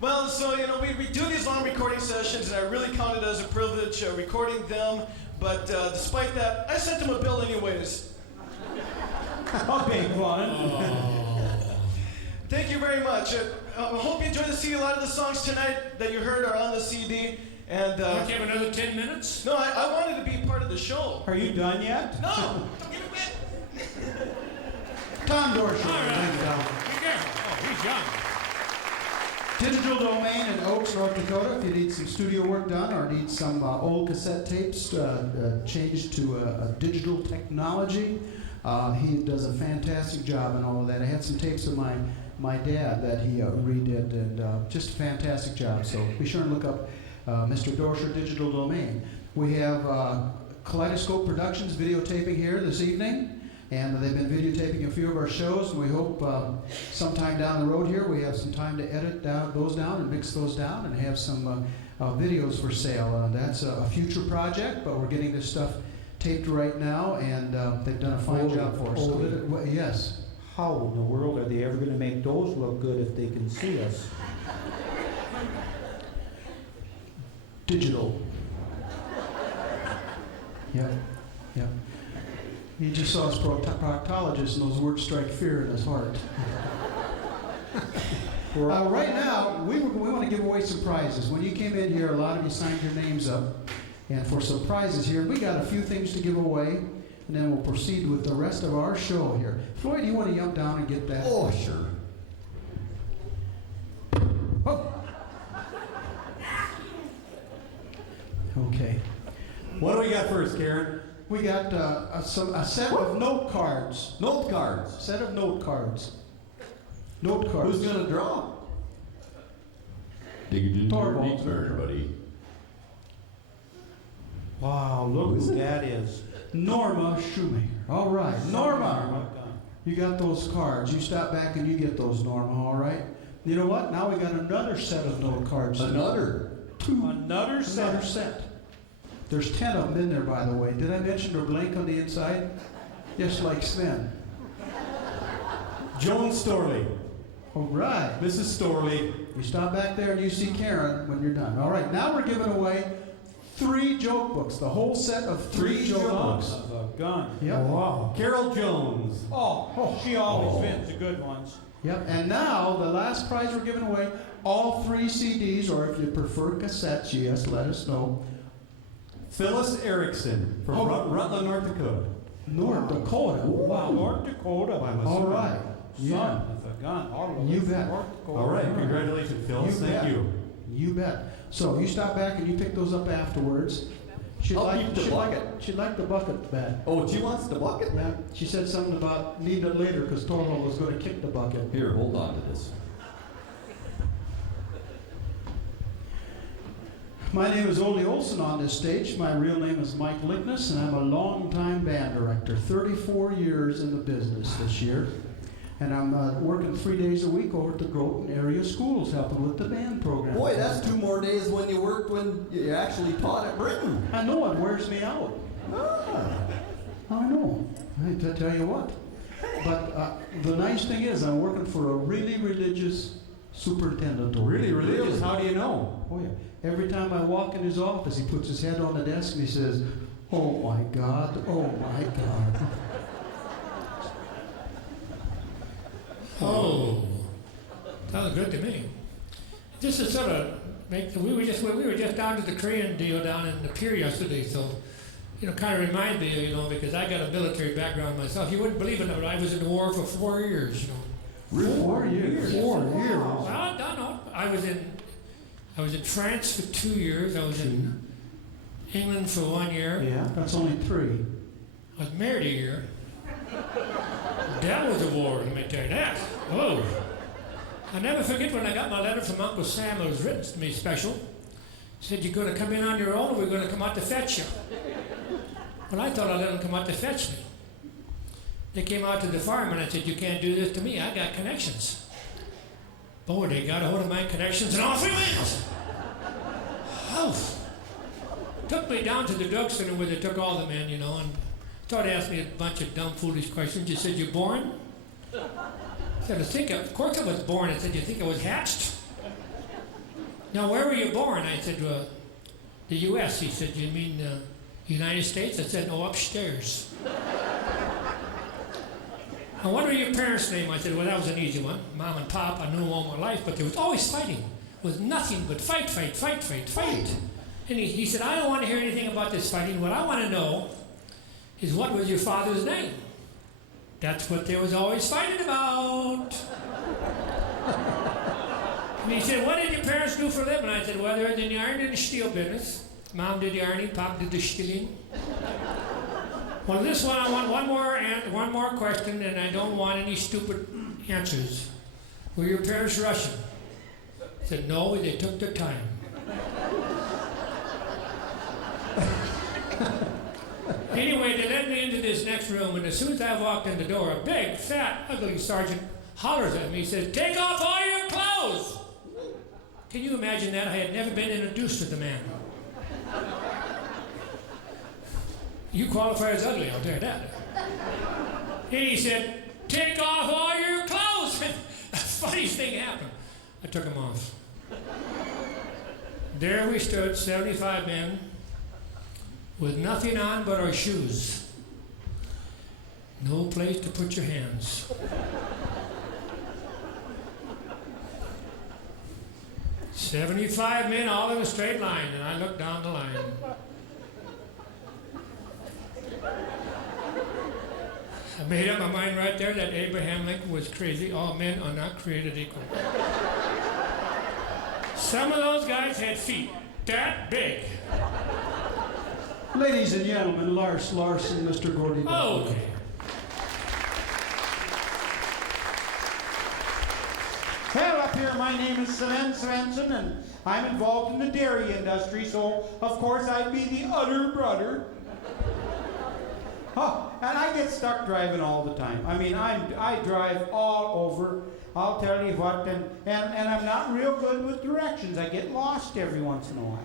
Well, so, we do these long recording sessions, and I really count it as a privilege recording them, but despite that, I sent him a bill anyways. A big one. Thank you very much. I hope you enjoyed the CD. A lot of the songs tonight that you heard are on the CD. And Want to have another 10 minutes? no, I wanted to be part of the show. Are you done yet? No, give it back. Tom Dorsher. All right. Thank you, Tom. Be careful. Oh, he's young. Digital Domain in Oaks, North Dakota. If you need some studio work done or need some old cassette tapes changed to a digital technology, he does a fantastic job in all of that. I had some tapes of my dad that he redid, and just a fantastic job. So be sure and look up Mr. Dorsher, Digital Domain. We have Kaleidoscope Productions videotaping here this evening, and they've been videotaping a few of our shows, and we hope sometime down the road here we have some time to edit those down and mix those down and have some videos for sale. That's a future project, but we're getting this stuff taped right now, and they've done a fine job for us. Yes. How in the world are they ever going to make those look good if they can see us? Digital. Yep. Yep. He just saw his proctologist, and those words strike fear in his heart. Right now, we want to give away some prizes. When you came in here, a lot of you signed your names up, and for some prizes here, we got a few things to give away, and then we'll proceed with the rest of our show here. Floyd, do you want to jump down and get that? Oh, sure. Oh. Okay. What do we got first, Karen? We got a set of note cards. Note cards. Set of note cards. Note cards. Who's gonna draw? Torvald. Everybody. Wow, look who that is. Norma Shoemaker. All right, Norma. You got those cards. You stop back and you get those, Norma. All right. You know what? Now we got another set of note cards. Another set. There's 10 of them in there, by the way. Did I mention they're blank on the inside? Just like Sven. Joan Storley. All right. Mrs. Storley. You stop back there and you see Karen when you're done. All right. Now we're giving away 3 joke books. The whole set of 3 joke books. Of a gun. Yep. Wow. Carol Jones. Oh, she always wins the good ones. Yep. And now the last prize we're giving away, all 3 CDs, or if you prefer cassettes, yes, let us know. Phyllis Erickson from Rutland, North Dakota. North Dakota. Wow, North Dakota. All right. Yeah. Son of a gun. All the way You from bet. North Dakota. All right, congratulations, Phyllis. You Thank bet. you. You bet. So you stop back and you pick those up afterwards. She'd I'll like keep the she'd bucket. like she'd like the bucket back. Oh, she wants the bucket? Yeah. She said something about needing it later because Torvald was going to kick the bucket. Here, hold on to this. My name is Ole Olson on this stage. My real name is Mike Lickness, and I'm a longtime band director. 34 years in the business this year. And I'm working 3 days a week over at the Groton area schools, helping with the band program. Boy, that's 2 more days when you worked when you actually taught at Britton. I know, it wears me out. I know. I tell you what. But the nice thing is I'm working for a really religious superintendent. Really religious? How do you know? Oh, yeah. Every time I walk in his office, he puts his head on the desk and he says, "Oh my God, oh my God." Oh, sounds good to me. Just to sort of make, we were just down to the Korean deal down in the pier yesterday, so kind of remind me, because I got a military background myself. You wouldn't believe it, but I was in the war for 4 years. 4 years. 4 years. Well, no. I was in France for 2 years. I was in England for 1 year. Yeah, that's only 3. I was married a year. That was a war, let me tell you that. Oh. I'll never forget when I got my letter from Uncle Sam. It was written to me special. Said, "You're going to come in on your own, or we're going to come out to fetch you." Well, I thought I'd let them come out to fetch me. They came out to the farm, and I said, "You can't do this to me. I got connections." Boy, they got a hold of my connections, and off we went. Oh. Took me down to the drug center where they took all the men, and started asking me a bunch of dumb, foolish questions. You said, "You born?" I said, of course I was born. I said, "You think I was hatched?" "Now, where were you born?" I said, "The U.S." He said, "You mean United States?" I said, "No, upstairs." "Now, what were your parents' name?" I said, "Well, that was an easy one. Mom and Pop, I knew them all my life, but there was always fighting. It was nothing but fight. And he said, "I don't want to hear anything about this fighting. What I want to know is, what was your father's name?" That's what they was always fighting about. And he said, "What did your parents do for a living?" I said, "Well, they're in the iron and the steel business. Mom did the ironing, Pop did the stealing." "Well, this one I want one more question, and I don't want any stupid answers. Were your parents Russian?" I said, "No, they took their time." Anyway, they led me into this next room, and as soon as I walked in the door, a big, fat, ugly sergeant hollers at me. He says, "Take off all your clothes!" Can you imagine that? I had never been introduced to the man. You qualify as ugly, I'll tell you that. He said, take off all your clothes. The funniest thing happened. I took them off. There we stood, 75 men, with nothing on but our shoes. No place to put your hands. "75 men all in a straight line," and I looked down the line. I made up my mind right there that Abraham Lincoln was crazy. All men are not created equal. Some of those guys had feet that big. Ladies and gentlemen, Lars Larson, Mr. Gordy. Okay. Well, up here, my name is Sven Svensson, and I'm involved in the dairy industry, so of course I'd be the utter brother. Oh, and I get stuck driving all the time. I mean, I drive all over. I'll tell you what, and I'm not real good with directions. I get lost every once in a while.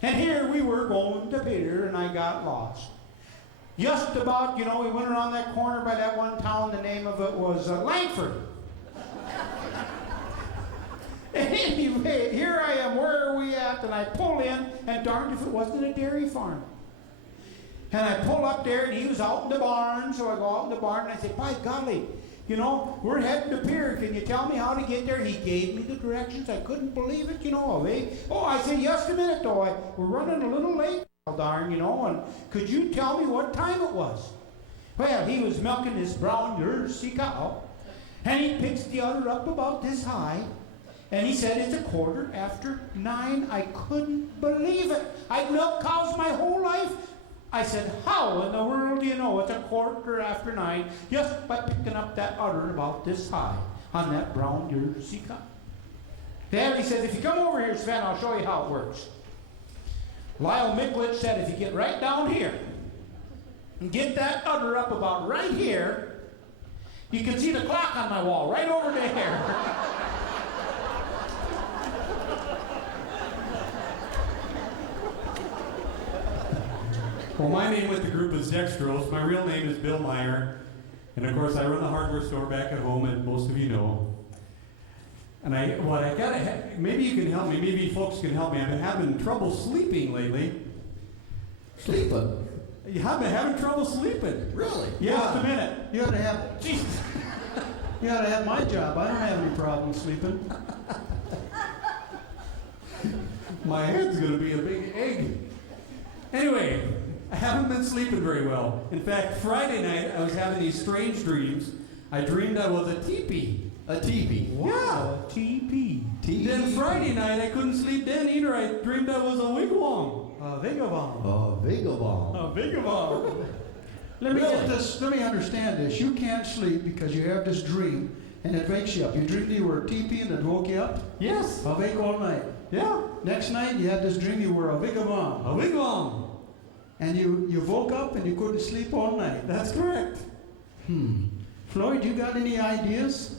And here we were going to Bitter, and I got lost. Just about, we went around that corner by that one town. The name of it was Langford. Anyway, here I am. Where are we at? And I pull in, and darned if it wasn't a dairy farm. And I pull up there, and he was out in the barn. So I go out in the barn, and I say, by golly, we're heading to Pier. Can you tell me how to get there? He gave me the directions. I couldn't believe it, I said, just a minute, though. We're running a little late, darn, and could you tell me what time it was? Well, he was milking his brown Jersey cow, and he picks the udder up about this high, and he said, it's 9:15. I couldn't believe it. I'd milked cows my whole life. I said, how in the world do you know it's 9:15 just by picking up that udder about this high on that brown Jersey cow? Then he says, if you come over here, Sven, I'll show you how it works. Lyle Miklich said, if you get right down here and get that udder up about right here, you can see the clock on my wall right over there. Well, my name with the group is Dextrose. My real name is Bill Meyer. And of course, I run the hardware store back at home, and most of you know. And maybe you can help me, maybe folks can help me. I've been having trouble sleeping lately. Sleeping? I've been having trouble sleeping. Really? Yeah. Just a minute. You ought to have, Jesus. You ought to have my job. I don't have any problem sleeping. My head's going to be a big egg. Anyway, I haven't been sleeping very well. In fact, Friday night, I was having these strange dreams. I dreamed I was a teepee. A teepee? Yeah. A teepee. Then Friday night, I couldn't sleep then either. I dreamed I was a wigwam. A vagabond. A vagabond. A vagabond. Let me understand this. You can't sleep because you have this dream, and it wakes you up. You dreamed you were a teepee, and it woke you up? Yes. Awake all night. Yeah. Next night, you had this dream you were a vagabond. A wigwam. And you woke up and you couldn't sleep all night. That's correct. Floyd, you got any ideas?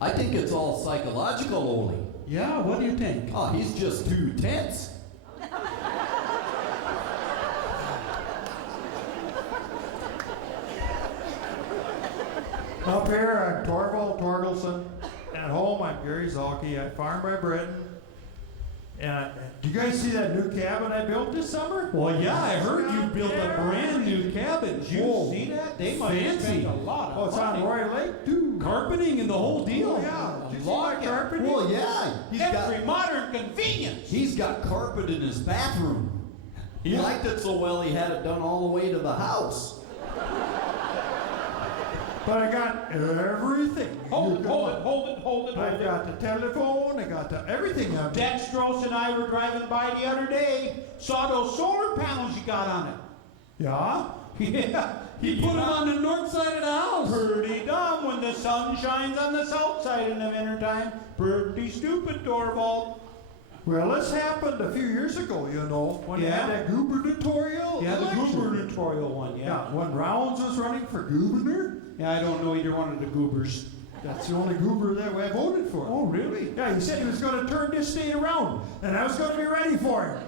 I think it's all psychological only. Yeah, what do you think? Oh, he's just too tense. Up here, I'm Torvald Torgelson. At home, I'm Gary Zalke. I farm by Britton. And do you guys see that new cabin I built this summer? Well, yeah, I heard you built a brand new cabin. Did you see that? They might have Fancy. spent a lot of it's money. on Roy Lake, too. Carpeting and the whole deal. Oh, yeah. Did you see my carpeting? Well, yeah. Every modern convenience. He's got carpet in his bathroom. He liked it so well he had it done all the way to the house. But I got everything. Hold it. I got the telephone, I got the everything. Dextrose and I were driving by the other day, saw those solar panels you got on it. Yeah? Yeah. He put it on the north side of the house. Pretty dumb when the sun shines on the south side in the wintertime. Pretty stupid, Torvald. Well, this happened a few years ago, when they had that gubernatorial Yeah, the election. gubernatorial one, Yeah, when Rounds was running for governor. Yeah, I don't know either one of the goobers. That's the only goober that I voted for. Oh, really? Yeah, he said he was going to turn this state around, and I was going to be ready for him.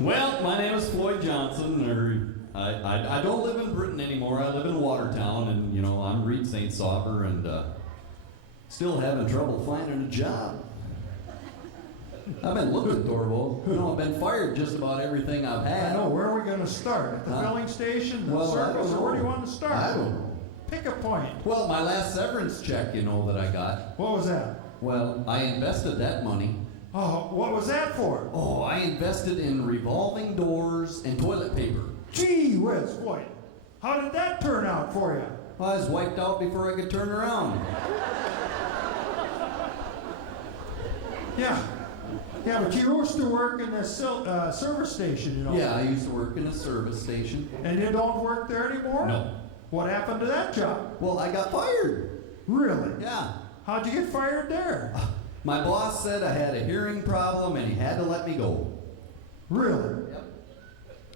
Well, my name is Floyd Johnson. I don't live in Britton anymore. I live in Watertown, and you know I'm Reed St. Sauber, and still having trouble finding a job. I've been looking, Thorvald. You know, I've been fired just about everything I've had. I know. Where are we going to start? At the filling station, the Well, I circus, don't or where do you know. want to start? I don't know. Pick a point. Well, my last severance check, you know, that I got. What was that? Well, I invested that money. Oh, what was that for? Oh, I invested in revolving doors and toilet paper. Gee whiz, boy. How did that turn out for you? I was wiped out before I could turn around. Yeah. Yeah, but you used to work in the service station, you know. Yeah, I used to work in a service station. And you don't work there anymore? No. What happened to that job? Well, I got fired. Really? Yeah. How'd you get fired there? My boss said I had a hearing problem and he had to let me go. Really? Yep.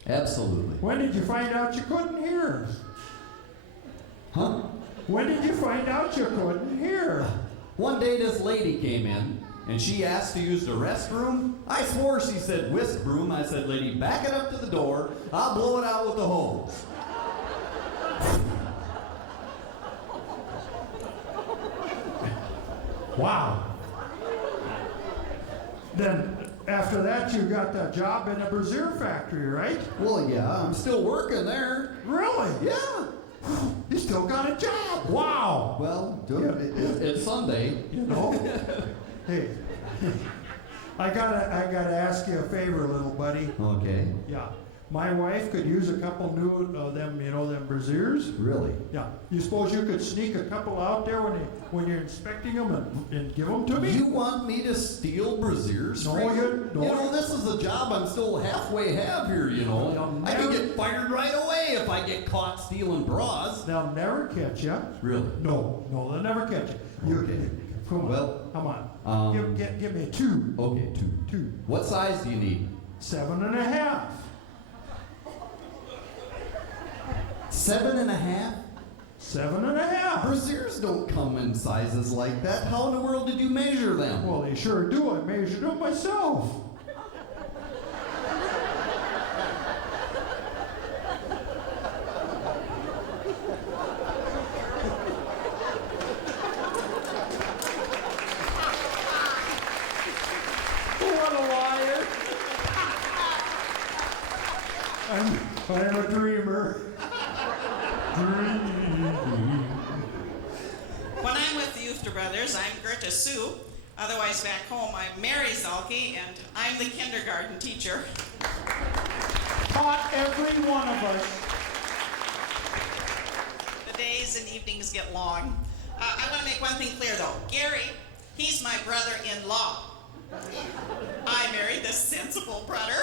Absolutely. When did you find out you couldn't hear? Huh? When did you find out you couldn't hear? One day this lady came in and she asked to use the restroom. I swore she said whisk broom. I said, lady, back it up to the door. I'll blow it out with the hose. Wow. Then after that you got that job in a brassiere factory, right? Well, yeah, I'm still working there. Really? Yeah. You still got a job. Wow. Well, it's Sunday. You know. Hey. I gotta ask you a favor, little buddy. Okay. Yeah. My wife could use a couple new them brassieres. Really? Yeah. You suppose you could sneak a couple out there when you're inspecting them and give them to me? You want me to steal brassieres? No, from you- no. You know, this is a job I'm still halfway have here, you know. You'll I could never- get fired right away if I get caught stealing bras. They'll never catch you. Really? No, they'll never catch you. Okay. Come on. Well, come on. Give me 2. Okay, 2. 2. What size do you need? 7.5. 7.5? 7.5. Brassieres don't come in sizes like that. How in the world did you measure them? Well, they sure do. I measured them myself. What a liar. I'm a dreamer. When I'm with the Uffda Brothers, I'm Gerta Sue. Otherwise, back home, I'm Mary Zalke, and I'm the kindergarten teacher. Taught every one of us. The days and evenings get long. I want to make one thing clear, though. Gary, he's my brother-in-law. I married this sensible brother.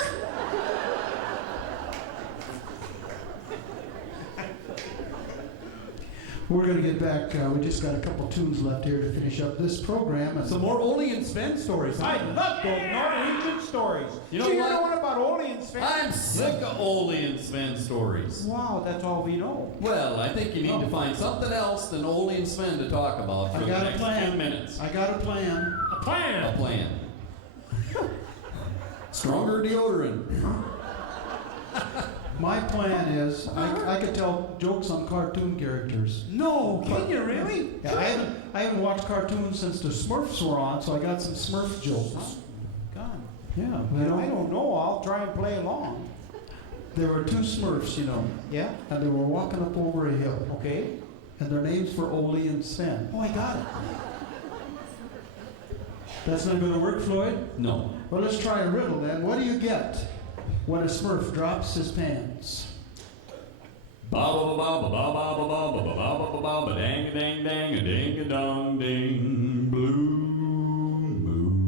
We're going to get back. We just got a couple tunes left here to finish up this program. And Some more Ole and Sven stories. I love those Norwegian stories. You know Did you what? know what about Ole and Sven? I'm sick of Ole and Sven stories. Wow, that's all we know. Well, I think you need to find something else than Ole and Sven to talk about for I the got a next plan. 10 minutes. I got a plan. A plan. A plan. Stronger deodorant. My plan is I could tell jokes on cartoon characters. No, can you really? Yeah, I haven't watched cartoons since the Smurfs were on, so I got some Smurf jokes. God. Yeah, you Well, I know, don't know. I'll try and play along. there were 2 Smurfs, you know, Yeah? and they were walking up over a hill, Okay. and their names were Ole and Sven. Oh, I got it. That's not going to work, Floyd? No. Well, let's try a riddle then. What do you get when a Smurf drops his pants? Ba ba ba ba ba ba ba ba ba ba ba ba ba ba dang a dang dang a ding a dong ding blue moon.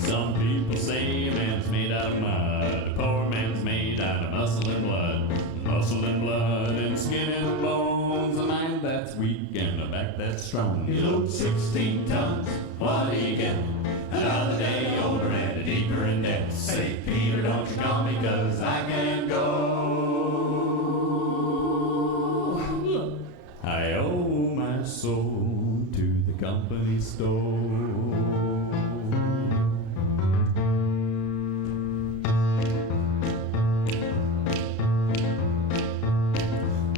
Some people say a man's made out of mud, a poor man's made out of muscle and blood and skin and bones, a mind that's weak and a back that's strong. You load 16 tons. what do you get? Another day older and deeper in debt. St. Peter, don't you call me, 'cause I can't go. I owe my soul to the company store.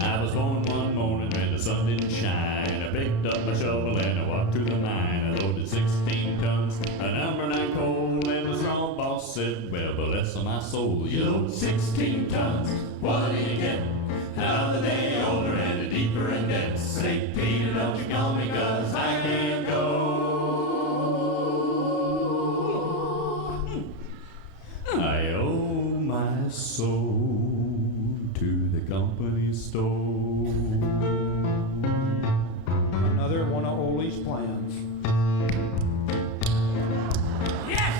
I was born one morning when the sun didn't shine. I picked up my shovel and I walked to the mine. I loaded 16 tons, a number 9 coal, and the strong boss said, well, bless my soul, you load 16 tons, what do you get? Another day older and deeper in debt. St. Peter, don't you call me, 'cause I can't go. I owe my soul to the company store. Another one of Ole's plans. Yes!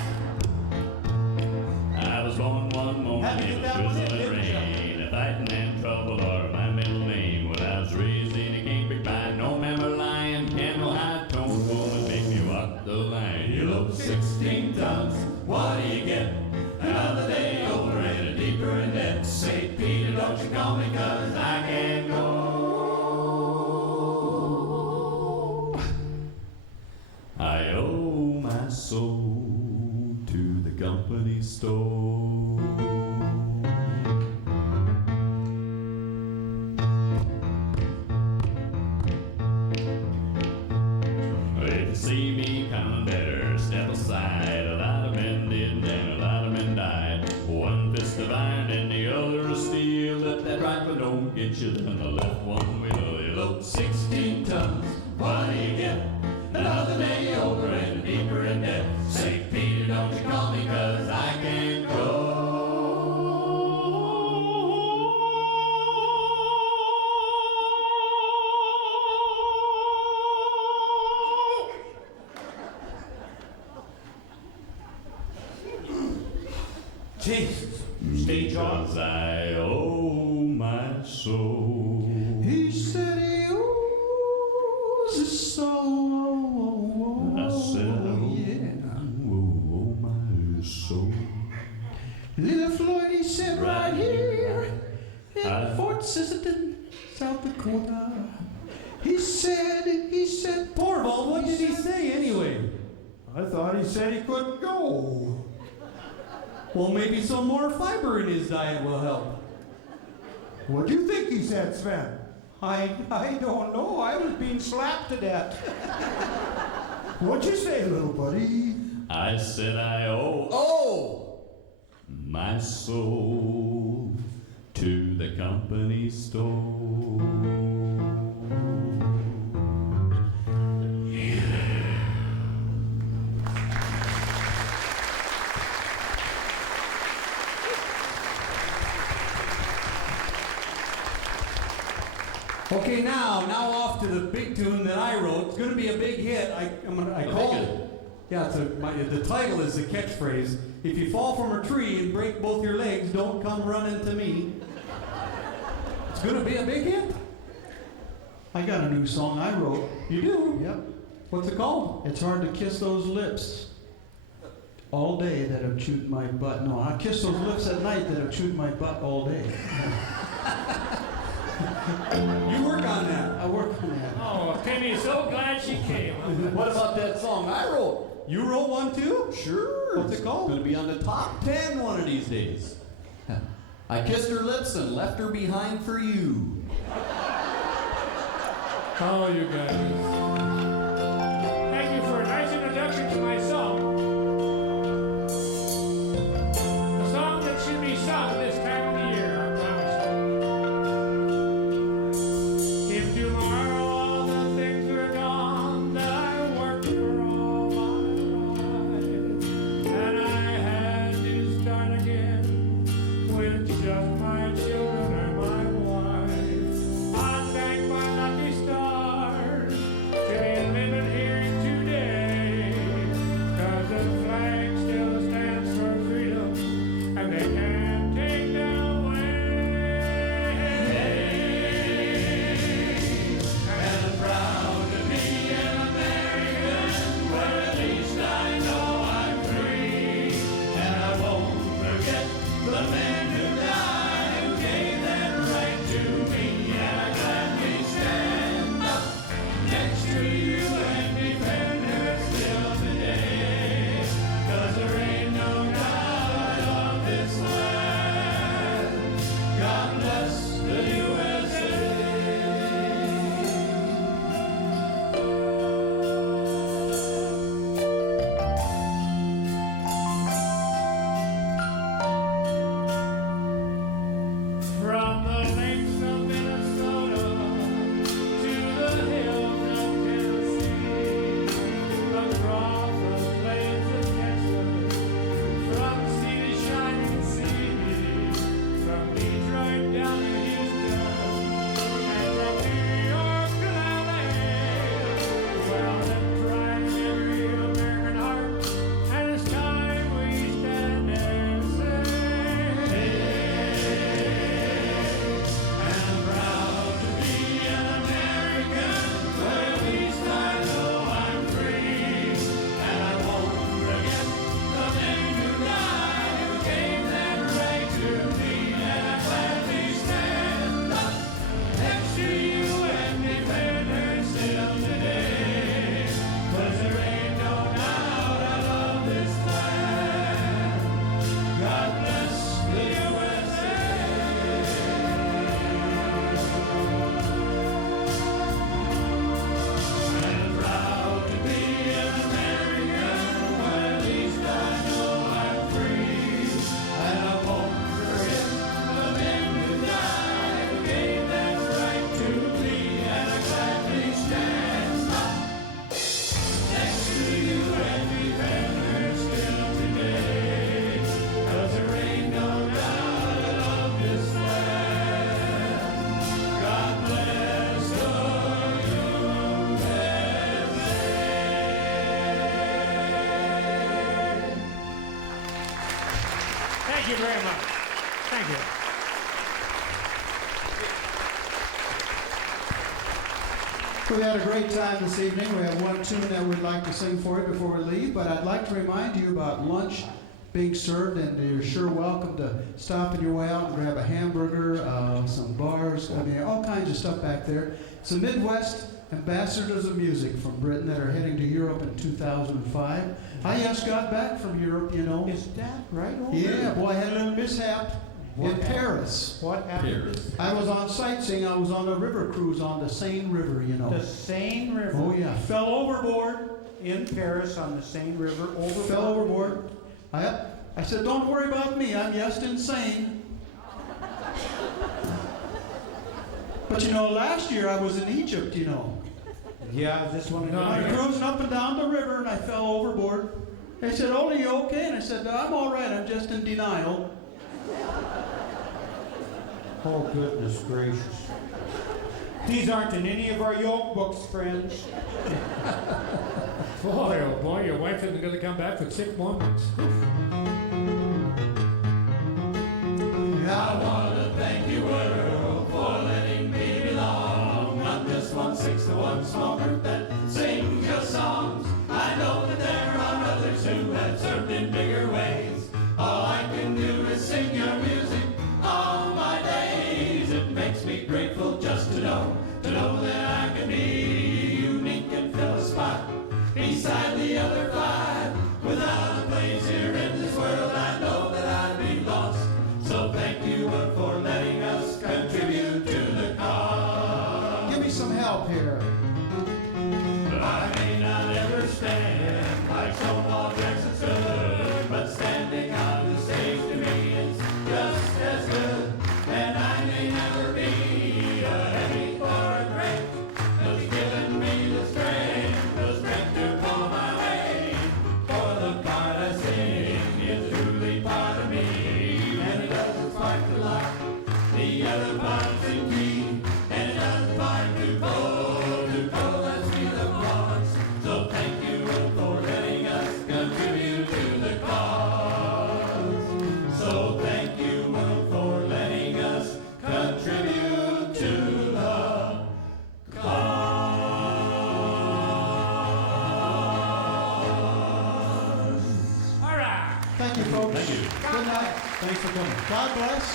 I was born one morning Had to in get a that one in, drizzling didn't ya? rain. A fighting and trouble are my middle name. When I was raised in a Cambridge by no member lion, candle high tone woman make me walk the line. You load 16 tons, what do you get? Another day older and deeper in debt. St. Peter, don't you call me, 'cause I can't go. I owe my soul to the company store. If you see me coming, better step aside. A lot of men did and a lot of men died. One fist of iron and the other of steel. If that right one don't get you, then the left one will. You load 16 tons, what do you get? Another day older and deeper in debt. St. Peter, don't you call me, 'cause I can't go. Jesus. Stage on. 'Cause I owe my soul. He said he owes his soul. I said, oh my soul. Little Floyd, he said right here in I- Fort Sisseton, South Dakota. He said, Torvald, what did he say anyway? I thought he said he couldn't go. Well, maybe some more fiber in his diet will help. What do you think he said, Sven? I don't know. I was being slapped to death. What'd you say, little buddy? I said I owe my soul to the company store. Okay, now off to the big tune that I wrote. It's going to be a big hit. I called it. Yeah, the title is the catchphrase. If you fall from a tree and break both your legs, don't come running to me. It's going to be a big hit. I got a new song I wrote. You do? Yep. What's it called? It's hard to kiss those lips all day that have chewed my butt. No, I kiss those lips at night that have chewed my butt all day. You work on that. I work on that. Oh, Penny's so glad she came. What about that song I wrote? You wrote one too? Sure. What's it called? It's gonna be on the top 10 one of these days. I kissed her lips and left her behind for you. Oh, you guys. Thank you for a nice introduction to my song. A song that should be sung this time of the year, I promise. If tomorrow all the things were gone that I worked for all my life, and I had to start again with just my children and my wife, I'd thank my lucky stars to be living here today. you very much. Thank you. We had a great time this evening. We have one tune that we'd like to sing for you before we leave, but I'd like to remind you about lunch being served, and you're sure welcome to stop on your way out and grab a hamburger, some bars, I mean, all kinds of stuff back there. It's the Midwest Ambassadors of Music from Britton that are heading to Europe in 2005. I just got back from Europe, you know. Is that right? Yeah, boy, I had a little mishap in Paris. What happened? I was on sightseeing. I was on a river cruise on the Seine River, you know. The Seine River. Oh, yeah. Fell overboard in Paris on the Seine River. Fell overboard. I said, don't worry about me. I'm just insane. But you know, last year I was in Egypt, you know. Yeah, this one. I'm cruising up and down the river and I fell overboard. They said, oh, are you okay? And I said, I'm all right. I'm just in denial. Oh, goodness gracious. These aren't in any of our yoke books, friends. Boy, oh boy, your wife isn't going to come back for 6 more months. I want to thank you, world, for letting me belong. I'm just 1/6 of one small group that sings your songs. I know that there are others who have served in bigger ways. All I can do is sing your music all my days. It makes me grateful just to know that I can be unique and fill a spot beside the other 5. Without a place here in this world, I know that I'd be lost. So thank you for letting us contribute to the cause. Give me some help here. I may not ever stand like Stonewall Jackson stood, but standing on the stage to me is just as good. And I may never be a heavy or a great, but he's given me the strength to pull my way. For the part I sing is truly part of me, and it doesn't spark the lock. The other parts in key, and it doesn't spark to pull, let's feel the applause. So thank you for letting us contribute to the cause. So thank you for letting us contribute to the cause. All right. Thank you, folks. Thank you. Good night. Thanks for coming. God bless.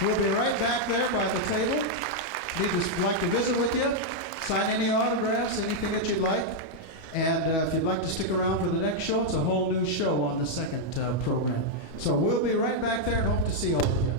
We'll be right back there by the table. We'd just like to visit with you, sign any autographs, anything that you'd like. And if you'd like to stick around for the next show, it's a whole new show on the second program. So we'll be right back there and hope to see all of you.